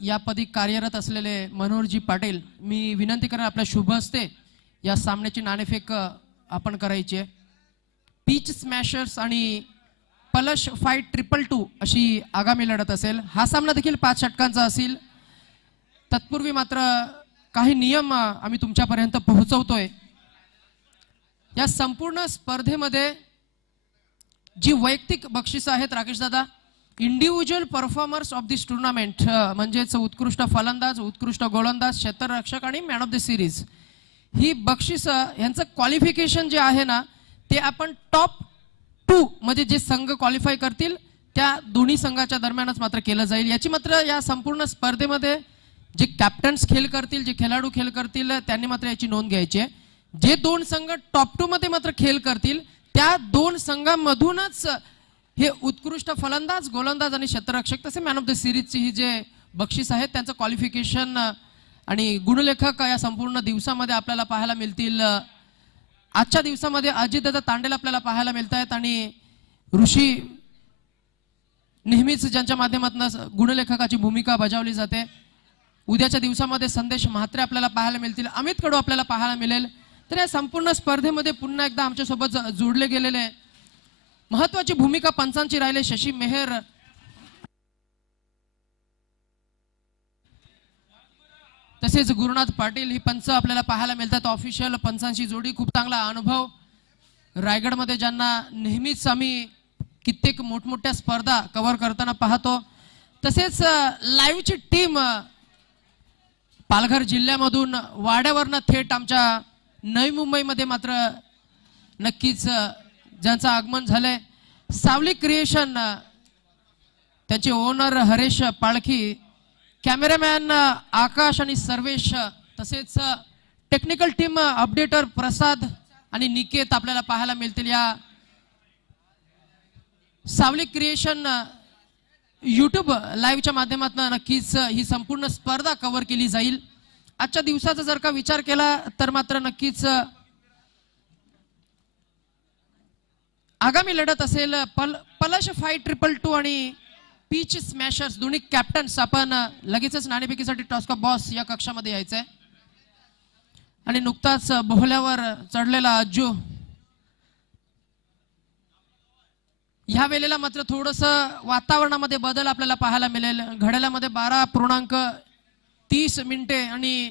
या पदी कार्यरत असलेले मनोहरजी पाटील, मी विनंती करेन आपल्या शुभ हस्ते या सामन्याची नाणेफेक आपण करायची आहे. पीच स्मॅशर्स आणि पलश फाईट 222 अशी आगामी लढत असेल. हा सामना देखील 5 षटकांचा असेल. तत्पूर्वी मात्र काही नियम आम्ही तुमच्यापर्यंत पोहोचवतोय. या संपूर्ण स्पर्धेमध्ये जी वैयक्तिक बक्षिसं आहेत राकेश दादा, individual performers of this tournament म्हणजेच उत्कृष्ट फलंदाज, उत्कृष्ट गोलंदाज, क्षेत्ररक्षक आणि मॅन ऑफ द सिरीज, ही बक्षिसं यांचं क्वालिफिकेशन जे आहे ना ते आपण टॉप 2 म्हणजे जे संघ क्वालिफाय करतील त्या दोन्ही संघाच्या दरम्यानच मात्र केलं जाईल. याची मात्र या संपूर्ण स्पर्धेमध्ये जे कॅप्टन्स खेळ करतील, जे खेळाडू खेळ करतील त्यांनी मात्र याची नोंद घ्यायची आहे. जे 2 संघ टॉप 2 मध्ये मात्र खेळ करतील त्या 2 संघांमधूनच हे उत्कृष्ट फलंदाज, गोलंदाज आणि क्षेत्ररक्षक तसे मॅन ऑफ द सिरीजची ही जे बक्षीस आहेत त्यांचं क्वालिफिकेशन आणि गुणलेखक या संपूर्ण दिवसामध्ये आपल्याला पाहायला मिळतील. आजच्या दिवसामध्ये अजितदादा तांडेल आपल्याला पाहायला मिळत आहेत आणि ऋषी नेहमीच ज्यांच्या माध्यमातून गुणलेखकाची भूमिका बजावली जाते. उद्याच्या दिवसामध्ये संदेश म्हात्रे आपल्याला पाहायला मिळतील, अमित कडू आपल्याला पाहायला मिळेल. तर या संपूर्ण स्पर्धेमध्ये पुन्हा एकदा आमच्यासोबत जोडले गेलेले महत्वाची भूमिका पंचांची राहिले शशी मेहर, तसेच गुरुनाथ पाटील ही पंच आपल्याला पाहायला मिळतात. ऑफिशियल पंचांची जोडी, खूप चांगला अनुभव रायगडमध्ये ज्यांना नेहमीच आम्ही कित्येक मोठमोठ्या स्पर्धा कव्हर करताना पाहतो. तसेच लाईव्हची टीम पालघर जिल्ह्यामधून वाड्यावरनं थेट आमच्या नवी मुंबईमध्ये मात्र नक्कीच ज्यांचं आगमन झालंय. सावली क्रिएशन त्याचे ओनर हरेश पाळखी, कॅमेरामॅन आकाश आणि सर्वेश, तसेच टेक्निकल टीम अपडेटर प्रसाद आणि निकेत आपल्याला पाहायला मिळतील. या सावली क्रिएशन यूट्यूब लाईव्हच्या माध्यमातून नक्कीच ही संपूर्ण स्पर्धा कव्हर केली जाईल. आजच्या दिवसाचा जर का विचार केला तर मात्र नक्कीच आगामी लढत असेल पलश फाईट 222 आणि पीच स्मॅशर्स, दोन्ही कॅप्टन्स आपण लगेचच नाणेफेकीसाठी टॉस का बॉस या कक्षामध्ये यायचंय. आणि नुकताच बोहल्यावर चढलेला अज्जू ह्या वेळेला मात्र थोडस वातावरणामध्ये बदल आपल्याला पाहायला मिळेल. घड्याळामध्ये 12:30 आणि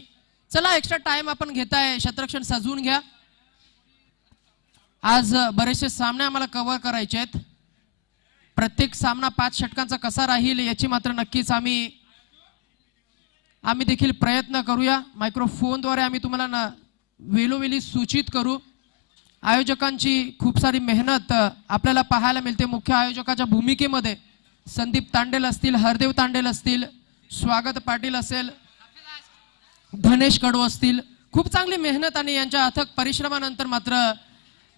चला एक्स्ट्रा टाइम आपण घेताय, क्षेत्ररक्षण सजवून घ्या. आज बरेचसे सामने आम्हाला कव्हर करायचे आहेत. प्रत्येक सामना 5 षटकांचा कसा राहील याची मात्र नक्कीच आम्ही देखील प्रयत्न करूया. मायक्रोफोनद्वारे आम्ही तुम्हाला वेळोवेळी सूचित करू. आयोजकांची खूप सारी मेहनत आपल्याला पाहायला मिळते. मुख्य आयोजकाच्या भूमिकेमध्ये संदीप तांडेल असतील, हरदेव तांडेल असतील, स्वागत पाटील असेल, धनेश कडू असतील. खूप चांगली मेहनत आणि यांच्या अथक परिश्रमानंतर मात्र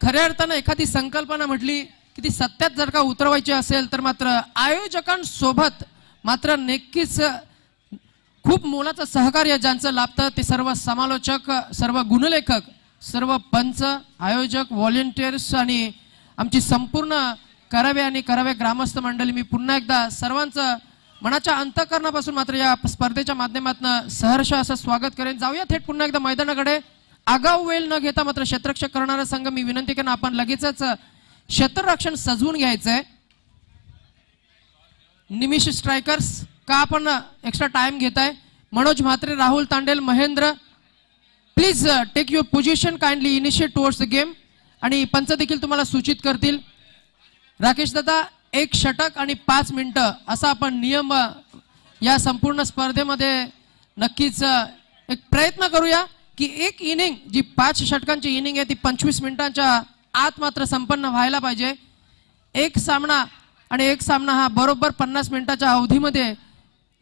खऱ्या अर्थानं एखादी संकल्पना म्हटली की ती सत्यात जर का उतरवायची असेल तर मात्र आयोजकांसोबत मात्र नक्कीच खूप मोलाचं सहकार्य ज्यांचं लाभतं ते सर्व समालोचक, सर्व गुणलेखक, सर्व पंच, आयोजक, व्हॉलेंटियर्स आणि आमची संपूर्ण करावे आणि करावे ग्रामस्थ मंडळी, मी पुन्हा एकदा सर्वांचं मनाच्या अंतःकरणापासून मात्र या स्पर्धेच्या माध्यमातून सहर्ष असं स्वागत करेन. जाऊया थेट पुन्हा एकदा मैदानाकडे. आगाऊ वेळ न घेता मात्र क्षेत्ररक्षक करणारा संघ मी विनंती करेन आपण लगेचच क्षेत्ररक्षण सजवून घ्यायचंय. निमिष स्ट्रायकर्स का आपण एक्स्ट्रा टाइम घेताय. Manoj Mhatre, Rahul Tandel, Mahendra, please take your position, kindly initiate towards the game. आणि पंच देखील तुम्हाला सूचित करतील. राकेश दादा 1 षटक आणि 5 मिनिटं असा आपण नियम या संपूर्ण स्पर्धेमध्ये नक्कीच एक प्रयत्न करूया की एक इनिंग जी 5 षटकांची इनिंग आहे ती 25 मिनिटांच्या आत मात्र संपन्न व्हायला पाहिजे. एक सामना हा बरोबर 50 मिनिटाच्या अवधीमध्ये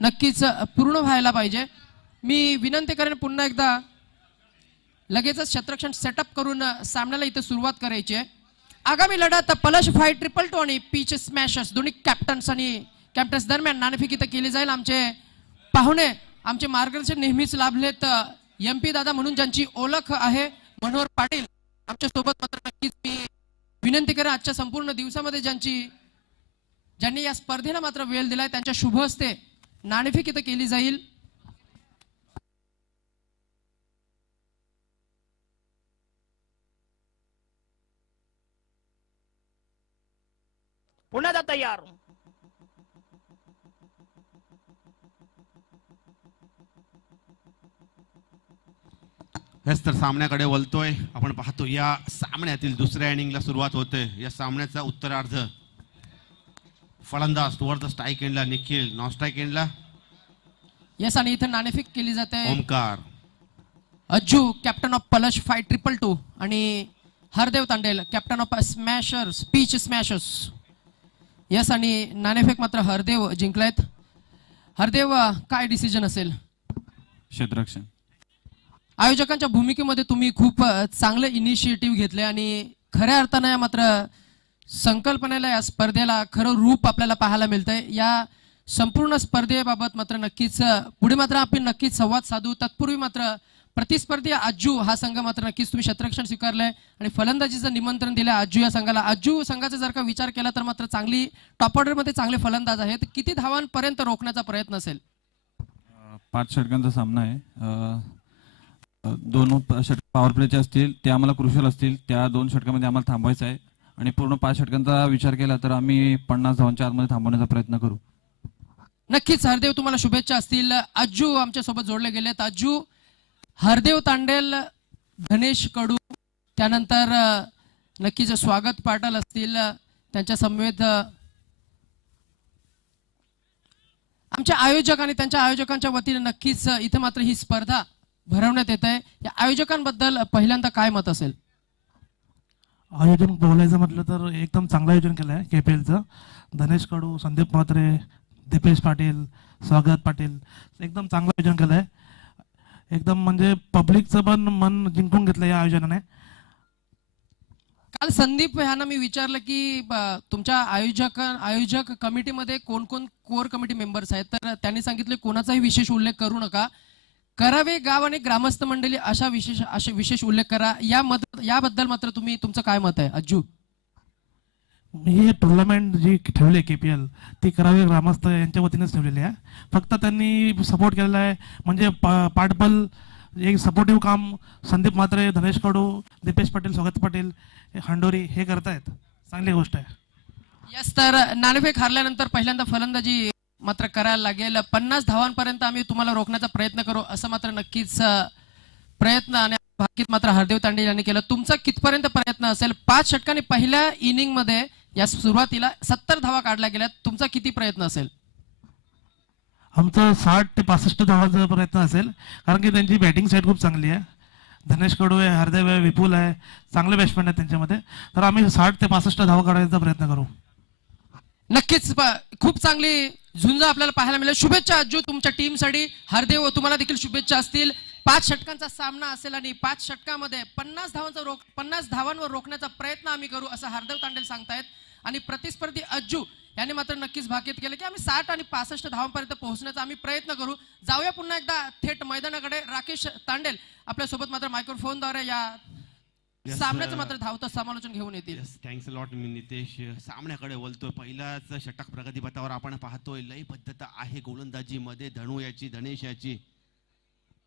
नक्कीच पूर्ण व्हायला पाहिजे. मी विनंती करेन पुन्हा एकदा लगेचच क्षेत्ररक्षण सेटअप करून सामन्याला इथे सुरुवात करायची आहे. आगामी लढत पलश फाईट 222 आणि पीच स्मॅशर्स दोन्ही कॅप्टन्स दरम्यान नाणेफेक इथं केली जाईल. आमचे पाहुणे आमचे मार्गदर्शन नेहमीच लाभलेत MP दादा म्हणून ज्यांची ओळख आहे मनोहर पाटील आमच्या सोबत मात्र नक्कीच मी विनंती करेन आजच्या संपूर्ण दिवसामध्ये ज्यांनी या स्पर्धेला मात्र वेळ दिलाय त्यांच्या शुभ हस्ते नाणेफेक इथं केली जाईल. पुण्याचा तयार हेच तर सामन्याकडे वळतोय. आपण पाहतो या सामन्यातील दुसऱ्या इनिंगला सुरुवात होते. या सामन्याचा उत्तरार्ध फलंदाज टुवर्ड द स्ट्राईक एंडला निखिल, नॉन स्ट्राईक एंडला यस आणि इथं नाणेफेक केली जाते. ओमकार, अज्जू कॅप्टन ऑफ पलश 5-2-2 आणि Hardev Tandel captain of smasher स्पीच स्मॅशर्स. यस आणि नाणेफेक मात्र हरदेव जिंकलेत. हरदेव काय डिसिजन असेल? क्षेत्ररक्षण. आयोजकांच्या भूमिकेमध्ये तुम्ही खूप चांगले इनिशिएटिव्ह घेतले आणि खऱ्या अर्थानं मात्र संकल्पनेला या स्पर्धेला खरं रूप आपल्याला पाहायला मिळतंय. या संपूर्ण स्पर्धेबाबत मात्र नक्कीच पुढे मात्र आपण नक्कीच संवाद साधू. तत्पूर्वी मात्र प्रतिस्पर्धी आज्जू हा संघ मात्र नक्कीच तुम्ही क्षेत्ररक्षण स्वीकारलंय आणि फलंदाजीचं निमंत्रण दिलं आज्जू या संघाला. आज्जू संघाचा जर का विचार केला तर मात्र चांगली टॉप ऑर्डरमध्ये चांगले फलंदाज आहेत. किती धावांपर्यंत रोखण्याचा प्रयत्न असेल? 5 षटकांचा सामना आहे. 2 षटक पॉवर प्लेचे असतील ते आम्हाला क्रुशल असतील. त्या 2 षटकामध्ये आम्हाला थांबवायचं आहे आणि पूर्ण 5 षटकांचा विचार केला तर आम्ही 50 धावांच्या आतमध्ये थांबवण्याचा प्रयत्न करू. नक्कीच हरदेव तुम्हाला शुभेच्छा असतील. आज्जू आमच्या सोबत जोडले गेलेत. आज्जू, हरदेव तांडेल, धनेश कडू, त्यानंतर नक्कीच स्वागत पाटील असतील त्यांच्या समवेत आमच्या आयोजक आणि त्यांच्या आयोजकांच्या वतीने नक्कीच इथे मात्र ही स्पर्धा भरवण्यात येत आहे. या आयोजकांबद्दल पहिल्यांदा काय मत असेल? आयोजन बोलायचं म्हटलं तर एकदम चांगलं आयोजन केलं आहे KPLचं. धनेश कडू, संदीप म्हात्रे, दीपेश पाटील, स्वागत पाटील एकदम चांगलं आयोजन केलं आहे. एकदम म्हणजे पब्लिकचं पण मन जिंकून घेतलं या आयोजनाने. काल संदीप ह्यांना मी विचारलं की तुमच्या आयोजक कमिटीमध्ये कोण कोण कोर कमिटी मेंबर्स आहेत, तर त्यांनी सांगितले कोणाचाही विशेष उल्लेख करू नका, करावे गाव आणि ग्रामस्थ मंडळी अशा विशेष उल्लेख करा. याबद्दल मात्र तुमचं काय मत आहे अज्जू? ही टुर्नामेंट जी ठेवली KPL ती करावे ग्रामस्थ यांच्या वतीनेच ठेवलेली आहे. फक्त त्यांनी सपोर्ट केलेला आहे म्हणजे पाठबल एक सपोर्टिव्ह काम संदीप म्हात्रे, धनेश कडू, दीपेश पाटील, स्वागत पाटील, हांडोरी हे करतायत. चांगली गोष्ट आहे. यस, तर नाणेफेक हारल्यानंतर पहिल्यांदा फलंदाजी मात्र करायला लागेल. 50 धावांपर्यंत आम्ही तुम्हाला रोखण्याचा प्रयत्न करू असं मात्र नक्कीच प्रयत्न आणि भाकीत मात्र हरदेव तांडेल यांनी केलं. तुमचा कितपर्यंत प्रयत्न असेल? 5 षटकांनी पहिल्या इनिंग मध्ये या सुरुवातीला 70 धावा काढल्या गेल्या. तुमचा किती प्रयत्न असेल? आमचा 60 ते 65 धावांचा प्रयत्न असेल कारण की त्यांची बॅटिंग साईड खूप चांगली आहे. धनेश कडू आहे, हरदेव आहे, विपुल आहे, चांगले बॅट्समॅन आहेत त्यांच्यामध्ये. तर आम्ही 60 ते 65 धावा काढायचा प्रयत्न करू. नक्कीच खूप चांगली झुंज आपल्याला पाहायला मिळेल. शुभेच्छा अज्जू तुमच्या टीमसाठी. हरदेव तुम्हाला देखील शुभेच्छा असतील. 5 षटकांचा सामना असेल आणि 5 षटकामध्ये 50 धावांवर रोखण्याचा प्रयत्न आम्ही करू असं हरदेव तांडेल सांगतायत. आणि प्रतिस्पर्धी अज्जू यांनी मात्र नक्कीच भाकीत केलं की आम्ही 60 आणि 65 धावांपर्यंत पोहोचण्याचा आम्ही प्रयत्न करू. जाऊया पुन्हा एकदा थेट मैदानाकडे. राकेश तांडेल आपल्या सोबत मात्र मायक्रोफोनद्वारे या सामन्याचं मात्र धावतं समालोचन घेऊन येतील. थँक्स लॉट मी नितेश. सामन्याकडे वळतोय. पहिलाच षटक प्रगतीपथावर आपण पाहतोय. लयबद्धता आहे गोलंदाजीमध्ये धनेश याची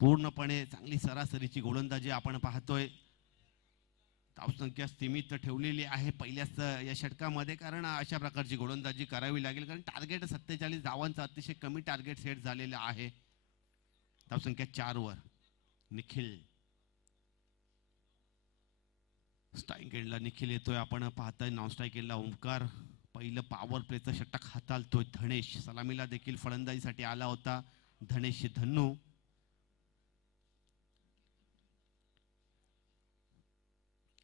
पूर्णपणे चांगली सरासरीची गोलंदाजी आपण पाहतोय. धावसंख्या सीमित ठेवलेली आहे पहिल्याच या षटकामध्ये कारण अशा प्रकारची गोलंदाजी करावी लागेल कारण टार्गेट 47 धावांचा अतिशय कमी टार्गेट सेट झालेलं आहे. धावसंख्या 4 वर. निखिल स्ट्राईक एंडला निखिल येतोय आपण पाहताय. नॉन स्ट्राईक एंडला ओमकार. पहिलं पॉवर प्लेचं षटक हाताळतोय धनेश. सलामीला देखील फलंदाजीसाठी आला होता धनेश धन्नू.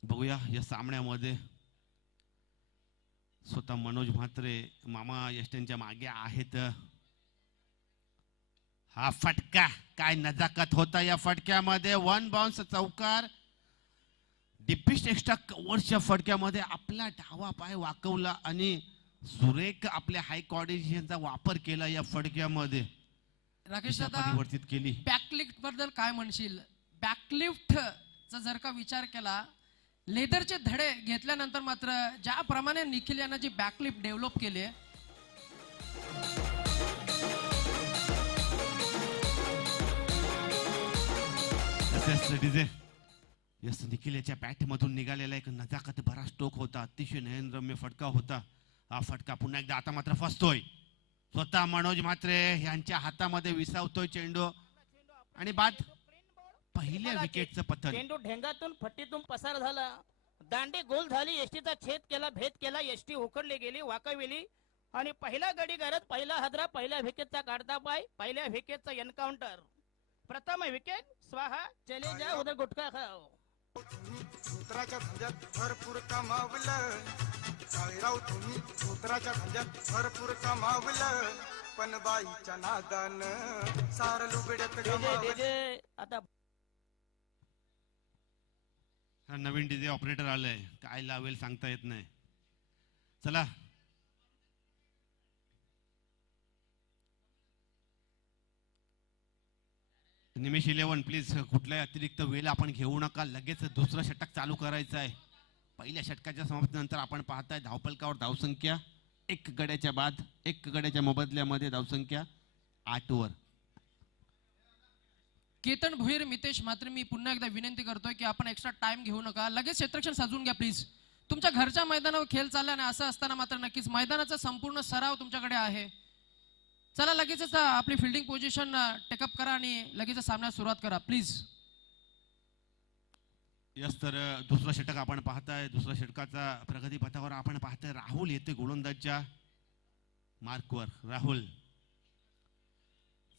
बघूया या सामन्यामध्ये स्वतः मनोज म्हात्रे मामा यष्टेंच्या मागे आहेत. हा फटका काय नजाकत होता या फटक्यामध्ये. 1 बाउन्स चौकार. डीपेस्ट एक्स्ट्रा कव्हरच्या फटक्यामध्ये आपला डावा पाय वाकवला आणि सुरेख आपल्या हाय कोऑर्डिनेशनचा वापर केला या फटक्यामध्ये. राकेश दिशा दादा परिवर्तित केली. बॅकलिफ्ट बद्दल काय म्हणशील? बॅकलिफ्टचा जर का विचार केला, लेदरचे धडे घेतल्यानंतर मात्र ज्याप्रमाणे निखिल यांना जी बॅकलिफ्ट डेव्हलप केली आहे, डीजे यस निखिल याच्या बॅट मधून निघालेला एक नजाकत भरा स्ट्रोक होता. अतिशय नयनरम्य फटका होता. हा फटका पुन्हा एकदा आता मात्र फसतोय. स्वतः मनोज म्हात्रे यांच्या हातामध्ये विसावतोय चेंडू आणि बाद पहिल्या विकेटचं पतन. चेंडू ढेंगातून फट्टीतून पसार झाला, दांडी गोल झाली, एसटीचा छेद केला, भेद केला, एसटी उकडली गेली, वाकविली आणि पहिला गडी गरज, पहिला हदरा, पहिल्या विकेटचा काढता पाय, पहिल्या विकेटचा एन्काउंटर. प्रथम विकेट स्वाहा, चले जा उधर गुटखा खाओ. सूत्राच्या धंद्यात भरपूर कमावलं काळीराव, तुम्ही सूत्राच्या धंद्यात भरपूर कमावलं, पण बाईच्या नादानं सार लुगड्यात गमावलं. आता हा नवीन डीजे ऑपरेटर आलाय, काय लावेल सांगता येत नाही. चला निमेश 11 प्लीज कुठलाही अतिरिक्त वेळ आपण घेऊ नका. लगेच दुसरं षटक चालू करायचं आहे. पहिल्या षटकाच्या समाप्तीनंतर आपण पाहताय धावफलकावर धावसंख्या 1 गड्याच्या बाद 1 गड्याच्या मोबदल्यामध्ये धावसंख्या 8 वर. केतन भोईर, मितेश मात्र मी पुन्हा एकदा विनंती करतोय की आपण एक्स्ट्रा टाइम घेऊ नका, लगेच क्षेत्ररक्षण साजून घ्या प्लीज. तुमच्या घरच्या मैदानावर खेळ चालला नाही असं असताना मात्र नक्कीच मैदानाचा संपूर्ण सराव तुमच्याकडे आहे. चला लगेचच आपली फिल्डिंग पोझिशन टेकअप करा आणि लगेच सामन्यास सुरुवात करा प्लीज. यस तर दुसरं षटक आपण पाहताय. दुसऱ्या षटकाचा प्रगती पथावर आपण पाहताय राहुल येते गोलंदाजच्या मार्कवर. राहुल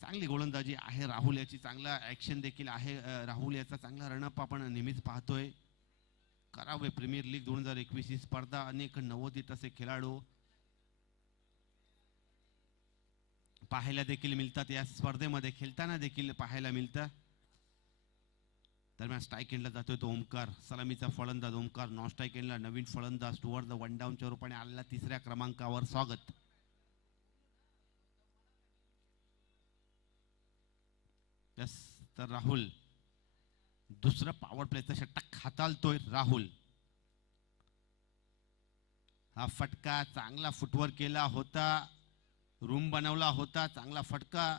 चांगली गोलंदाजी आहे राहुल याची, चांगला ऍक्शन देखील आहे राहुल याचा, चांगला रनअप आपण नेहमीच पाहतोय. करावे प्रीमियर लीग 2021 ही स्पर्धा, अनेक नवोदित असे खेळाडू पाहायला देखील मिळतात या स्पर्धेमध्ये, खेळताना देखील पाहायला मिळतं. दरम्यान स्ट्राईक एंडला जातोय तो ओमकार, सलामीचा फलंदाज ओमकार. नॉन स्ट्राईक एंडला नवीन फलंदाज टुवर्ड द वन डाऊनच्या रूपाने आलेला 3ऱ्या क्रमांकावर स्वागत. यस तर राहुल दुसरं पॉवर प्लेचं षटक हाताळतोय राहुल. हा फटका चांगला फुटवर केला होता, रूम बनवला होता, चांगला फटका.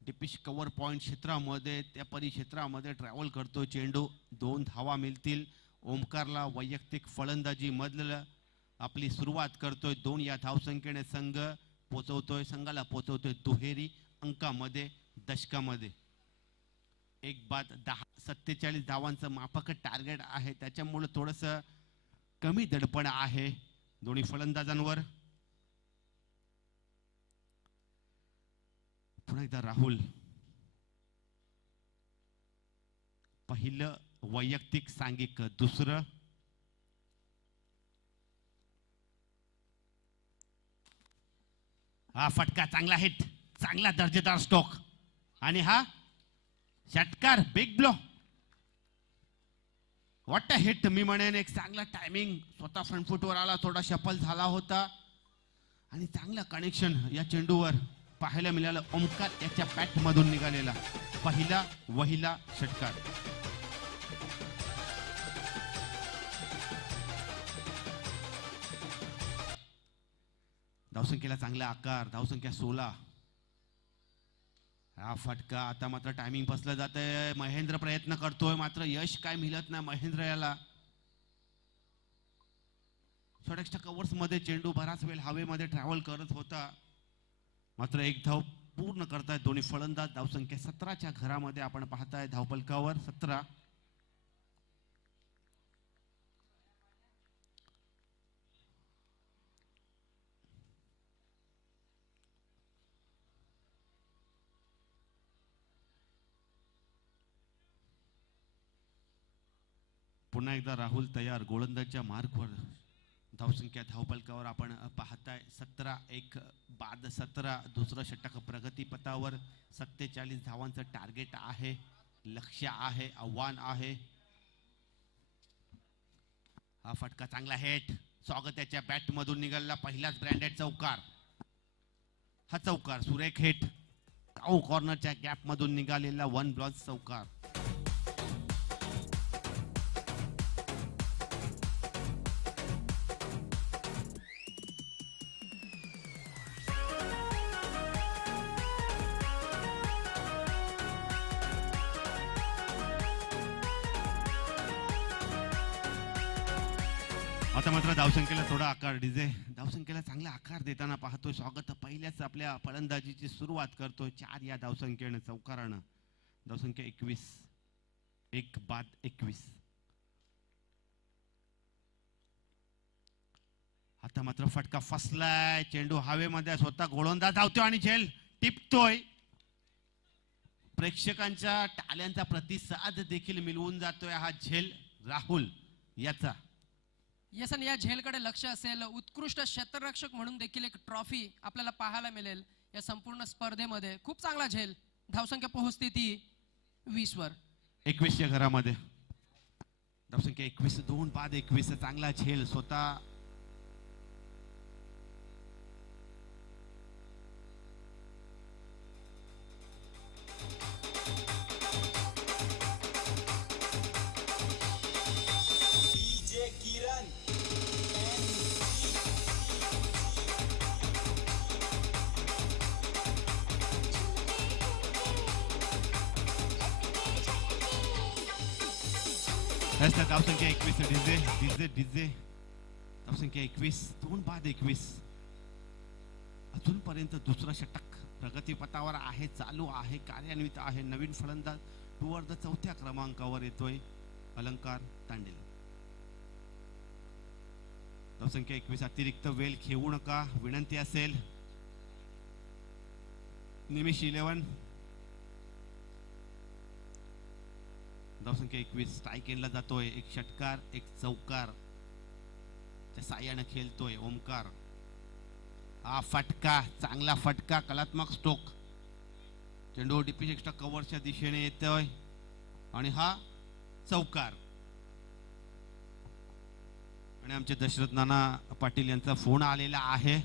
डिपिश कव्हर पॉइंट क्षेत्रामध्ये त्या परिक्षेत्रामध्ये ट्रॅव्हल करतोय चेंडू. 2 धावा मिळतील. ओमकारला वैयक्तिक फलंदाजी मधलं आपली सुरुवात करतोय. 2 या धावसंख्येने संघाला पोचवतोय दुहेरी अंकामध्ये, दशकामध्ये. 1 बाद 10 47 धावांचं माफक टार्गेट आहे, त्याच्यामुळे थोडंसं कमी दडपण आहे दोन्ही फलंदाजांवर. पुन्हा एकदा राहुल, पहिलं वैयक्तिक सांघिक, दुसरं हा फटका चांगला हिट, चांगला दर्जेदार स्ट्रोक आणि हा षटकार big blow. What a hit me म्हणेन. एक चांगला टायमिंग, स्वतः फ्रंट फुटवर आला, थोडा शफल झाला होता आणि चांगलं कनेक्शन या चेंडूवर पाहायला मिळालं. ओमकार याच्या बॅट मधून निघालेला वहिला षटकार. धावसंख्येला चांगला आकार, धावसंख्या 16. हा फटका आता मात्र टायमिंग फसलं जात आहे. महेंद्र प्रयत्न करतोय मात्र यश काय मिळत नाही महेंद्र याला. छोट्याशा कव्हर्स मध्ये चेंडू बराच वेळ हवेमध्ये ट्रॅव्हल करत होता, मात्र 1 धाव पूर्ण करतायत दोन्ही फलंदाज. धावसंख्या 17च्या घरामध्ये आपण पाहताय धावफलकावर 17. पुन्हा एकदा राहुल तयार गोलंदाजच्या मार्कवर. धावसंख्या धावफलकावर आपण पाहताय 17. 1 बाद 17. दुसरं षटक प्रगतीपथावर. 47 धावांचं टार्गेट आहे, लक्ष्य आहे, आव्हान आहे. हा फटका चांगला हेट, स्वागत याच्या बॅट मधून निघाला. पहिलाच ब्रँडेड चौकार. हा चौकार सुरेख हेट कॉर्नरच्या गॅप मधून निघालेला वन ब्लॉक चौकार. आता मात्र धावसंख्येला थोडा आकार डीजे धावसंख्येला चांगला आकार देताना पाहतोय स्वागत पहिल्याच आपल्या फलंदाजीची सुरुवात करतोय 4 या धावसंख्येनं चौकारानं. धावसंख्या 21 1 बाद 21. आता मात्र फटका फसलाय. चेंडू हवेमध्ये स्वतः गोलंदाज धावतोय आणि झेल टिपतोय. प्रेक्षकांच्या टाळ्यांचा प्रतिसाद देखील मिळवून जातोय हा झेल राहुल याचा. येसन या झेलकडे लक्ष असेल. उत्कृष्ट क्षेत्ररक्षक म्हणून देखील एक ट्रॉफी आपल्याला पाहायला मिळेल या संपूर्ण स्पर्धेमध्ये. खूप चांगला झेल. धावसंख्या पोहोचते ती 20 वर. 21 च्या घरामध्ये धावसंख्या 21 2 बाद 21. चांगला झेल स्वतः धावसंख्या 21 डीजे डीजे डीजे. धावसंख्या 21 2 बाद 21. अजूनपर्यंत दुसरं षटक प्रगतीपथावर आहे, चालू आहे, कार्यान्वित आहे. नवीन फलंदाज टूवर्ड 4थ्या क्रमांकावर येतोय अलंकार तांडेल. धावसंख्या 21. अतिरिक्त वेळ घेऊ नका विनंती असेल. निमिष 11. धावसंख्या 21. स्ट्राईक एंडला जातोय. एक षटकार एक चौकार च्या साह्याने खेळतोय ओमकार. हा फटका चांगला फटका कलात्मक स्ट्रोक. चेंडू डीपी एक्स्ट्रा कव्हरच्या दिशेने येतोय आणि हा चौकार. आणि आमचे दशरथ नाना पाटील यांचा फोन आलेला आहे.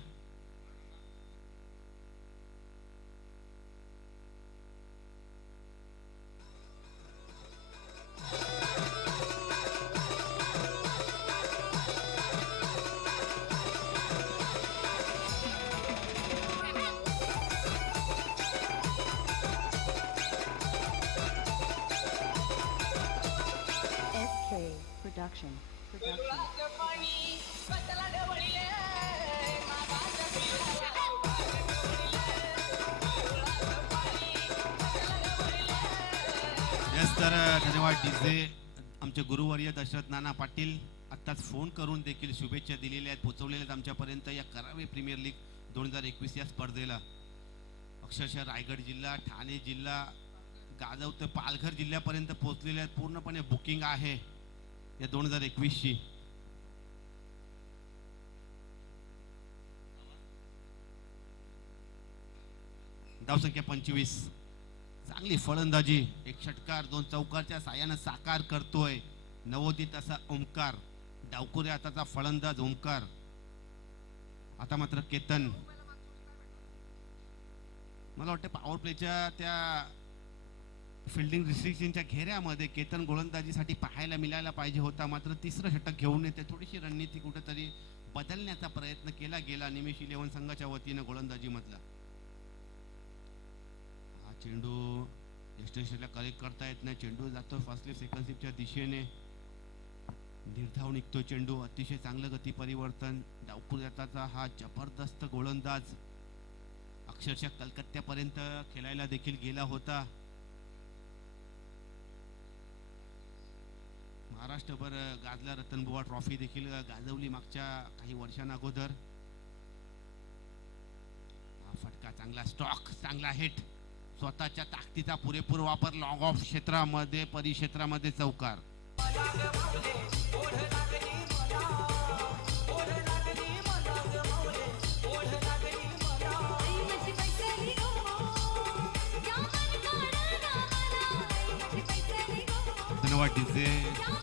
तर धन्यवाद डीजे. आमचे गुरुवर्य दशरथ नाना पाटील आत्ताच फोन करून देखील शुभेच्छा दिलेल्या आहेत, पोहोचवलेल्या आहेत आमच्यापर्यंत. या करावे प्रीमियर लीग 2021 या स्पर्धेला अक्षरशः रायगड जिल्हा, ठाणे जिल्हा, गाजव ते पालघर जिल्ह्यापर्यंत पोहोचलेले आहेत. पूर्णपणे बुकिंग आहे या 2021 ची. धावसंख्या 25. चांगली फलंदाजी. एक षटकार 2 चौकारच्या साह्यानं साकार करतोय नवोदित असा ओमकार. डावकुरे हाताचा फलंदाज ओमकार. आता मात्र केतन, मला वाटतं पॉवर प्लेच्या त्या फिल्डिंग रिस्ट्रिक्शनच्या घेऱ्यामध्ये केतन गोलंदाजीसाठी पाहायला मिळायला पाहिजे होता. मात्र तिसरं षटक घेऊन येते. थोडीशी रणनीती कुठेतरी बदलण्याचा प्रयत्न केला गेला निमिष 11 संघाच्या वतीनं गोलंदाजी मधला. हा चेंडू यष्टेशला कलेक्ट करता येत नाही. चेंडू जातो फर्स्ट स्लिप सेकंड स्लिपच्या दिशेने. निर्धाव निघतो चेंडू. अतिशय चांगलं गती परिवर्तन. डावकुऱ्याचा हा जबरदस्त गोलंदाज अक्षरशः कलकत्त्यापर्यंत खेळायला देखील गेला होता. महाराष्ट्रभर गाजला. रतनबुवा ट्रॉफी देखील गाजवली मागच्या काही वर्षांना अगोदर. हा फटका चांगला स्टॉक, चांगला हिट. स्वतःच्या ताकदीचा पुरेपूर वापर. लॉंग ऑफ क्षेत्रामध्ये परिक्षेत्रामध्ये चौकार. धन्यवाद डीजे.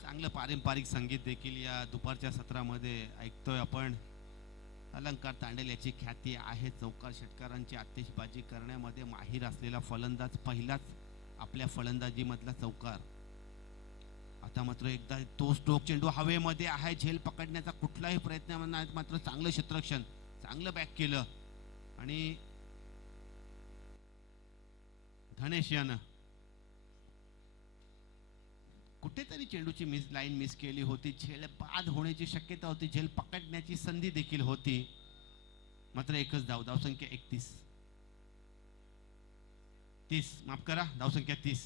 चांगलं पारंपरिक संगीत देखील या दुपारच्या सत्रामध्ये ऐकतोय आपण. अलंकार तांडेल याची ख्याती आहे. चौकार षटकारांची आतिषबाजी करण्यामध्ये माहीर असलेला फलंदाज, पहिलाच आपल्या फलंदाजीमधला चौकार. आता मात्र एकदा तो स्ट्रोक, चेंडू हवेमध्ये आहे, झेल पकडण्याचा कुठलाही प्रयत्न नाही, मात्र चांगलं क्षेत्ररक्षण, चांगलं बॅक केलं. आणि धनेश यानं कुठेतरी चेंडूची लाईन मिस केली होती. झेल बाद होण्याची शक्यता होती, झेल पकडण्याची संधी देखील होती, मात्र एकच धाव. धावसंख्या 30 माफ करा, धावसंख्या 30.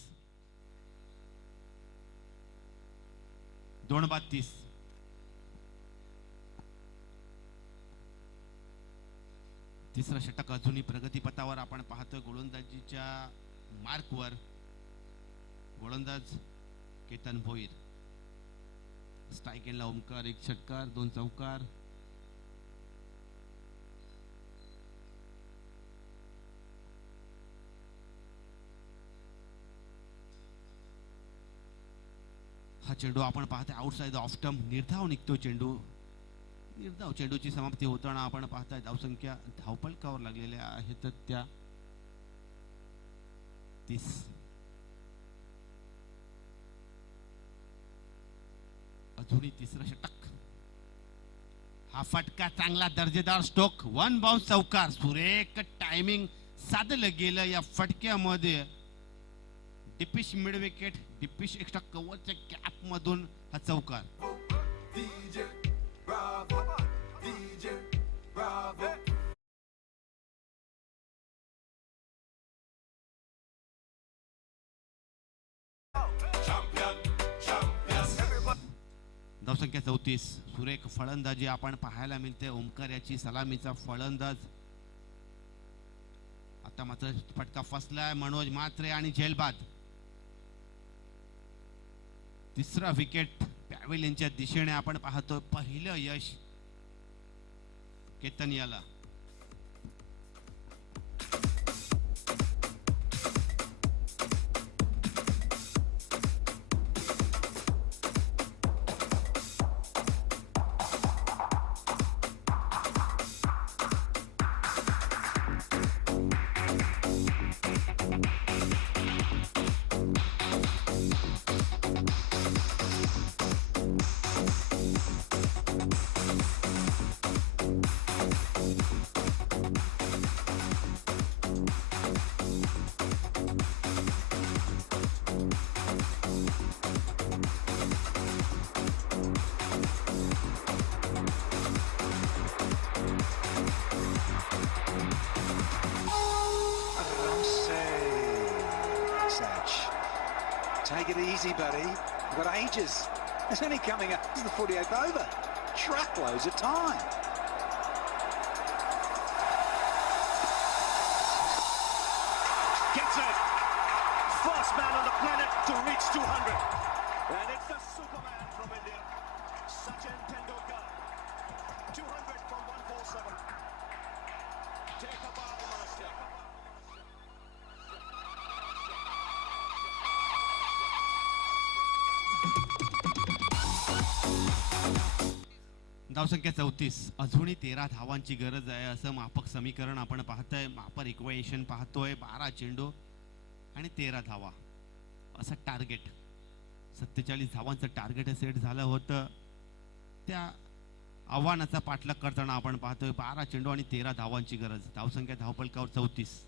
2 बाद 30. तिसरं षटक अजूनही प्रगतीपथावर आपण पाहतोय. गोलंदाजीच्या मार्कवर गोलंदाज केतन भोईर. स्ट्राईक एंडला ओमकार, 1 षटकार 2 चौकार. हा चेंडू आपण पाहतोय आउटसाइड ऑफ स्टंप, निर्धाव निघतो चेंडू. निर्धाव चेंडूची समाप्ती होताना आपण पाहताय. धावसंख्या धावफलकावर लागलेल्या आहेत त्या 30. अजूनही तिसरं षटक. हा फटका चांगला दर्जेदार स्ट्रोक, 1 बाउन्स चौकार. सुरेख टायमिंग साधलं गेलं या फटक्यामध्ये. डिपिश मिड विकेट, डिपिश एक्स्ट्रा कव्हरच्या गॅप मधून हा चौकार. धावसंख्या 34. सुरेख फलंदाजी आपण पाहायला मिळते. ओमकार याची सलामीचा फलंदाज. आता मात्र फटका फसलाय. मनोज म्हात्रे आणि झेलबाद. तिसरा विकेट पॅव्हेलियनच्या दिशेने आपण पाहतो. पहिलं यश केतन याला. Take it easy, buddy. You've got ages. It's only coming up. This is the 48th over. Truckloads of time. Gets it. First man on the planet to reach 200. And it's the Superman from India, Sachin Tendulkar. 200 from 147. Take a bow, master. धावसंख्या 34. अजूनही 13 धावांची गरज आहे असं मापक समीकरण आपण पाहतोय. मापर इक्वेशन पाहतोय. 12 चेंडू आणि 13 धावा असं टार्गेट. 47 धावांचं टार्गेट सेट झालं होतं. त्या आव्हानाचा पाठलाग करताना आपण पाहतोय 12 चेंडू आणि 13 धावांची गरज. धावसंख्या धावफलकावर 34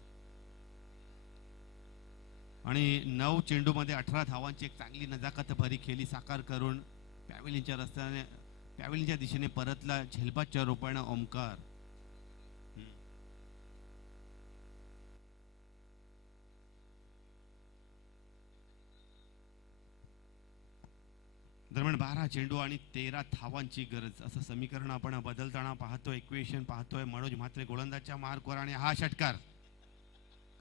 आणि 9 चेंडूमध्ये 18 धावांची एक चांगली नजाकत भरी खेळी साकार करून पॅव्हेलियनच्या रस्त्याने, पॅव्हेलियनच्या दिशेने परतला झेलबादच्या रूपाने ओमकार. दरम्यान 12 चेंडू आणि 13 धावांची गरज असं समीकरण आपण बदलताना पाहतोय. इक्वेशन पाहतोय. मनोज म्हात्रे गोलंदाजच्या मार्कवर आणि हा षटकार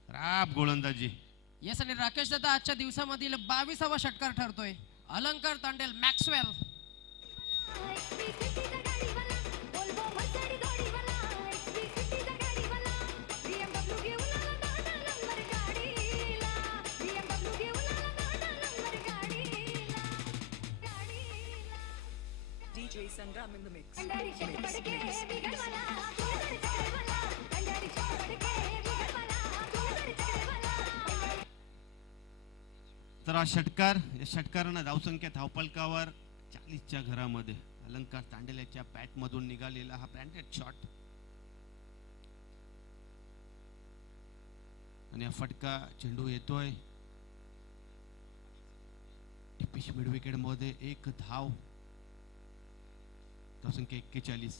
खराब गोलंदाजी. येस, आणि राकेश दादा आजच्या दिवसामधील 22वा षटकार ठरतोय. अलंकार Tandel, Maxwell. DJ Sangram in the mix. तर हा षटकार, या षटकारानं धावसंख्या धावपलकावर 40च्या घरामध्ये. अलंकार तांडेल्याच्या बॅट मधून निघालेला हा ब्रँडेड शॉट आणि हा फटका चेंडू येतोय टिपिश मिड विकेट मध्ये. एक धाव, धावसंख्या 41.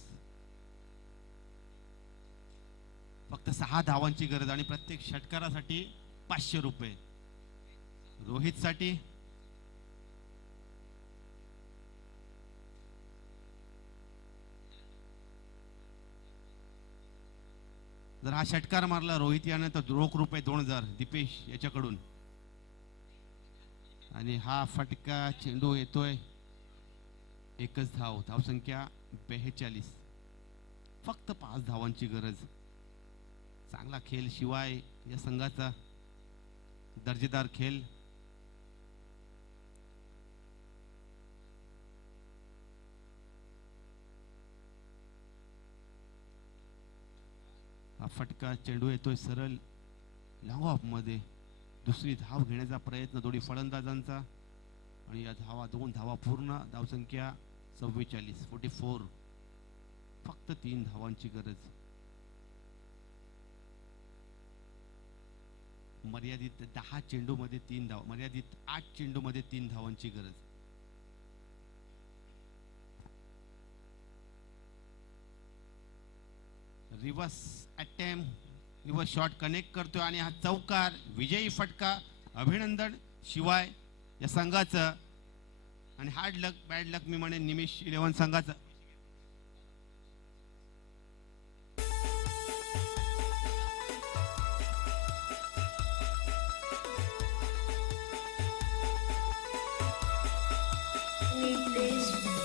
फक्त 6 धावांची गरज आणि प्रत्येक षटकारासाठी 500 रुपये. रोहित साठी जर हा षटकार मारला रोहित याने तर रोख रुपये 2000 दीपेश याच्याकडून. आणि हा फटका चेंडू येतोय, एकच धाव, धावसंख्या 42. फक्त 5 धावांची गरज. चांगला खेळ शिवाय या संघाचा, दर्जेदार खेळ. हा फटका चेंडू येतोय सरळ लॉंग ऑफ मध्ये. दुसरी धाव घेण्याचा प्रयत्न दोन्ही फलंदाजांचा आणि या धावा, 2 धावा पूर्ण, धावसंख्या 44. फक्त 3 धावांची गरज. मर्यादित 10 चेंडू मध्ये 3 धाव, मर्यादित 8 चेंडू मध्ये 3 धावांची गरज. Reverse attempt, reverse shot connect करतोय आणि हा चौकार, विजयी फटका. अभिनंदन शिवाय या संघाचं. आणि हार्ड लक बॅड लक मी म्हणेन निमिष 11 संघाचं. Need this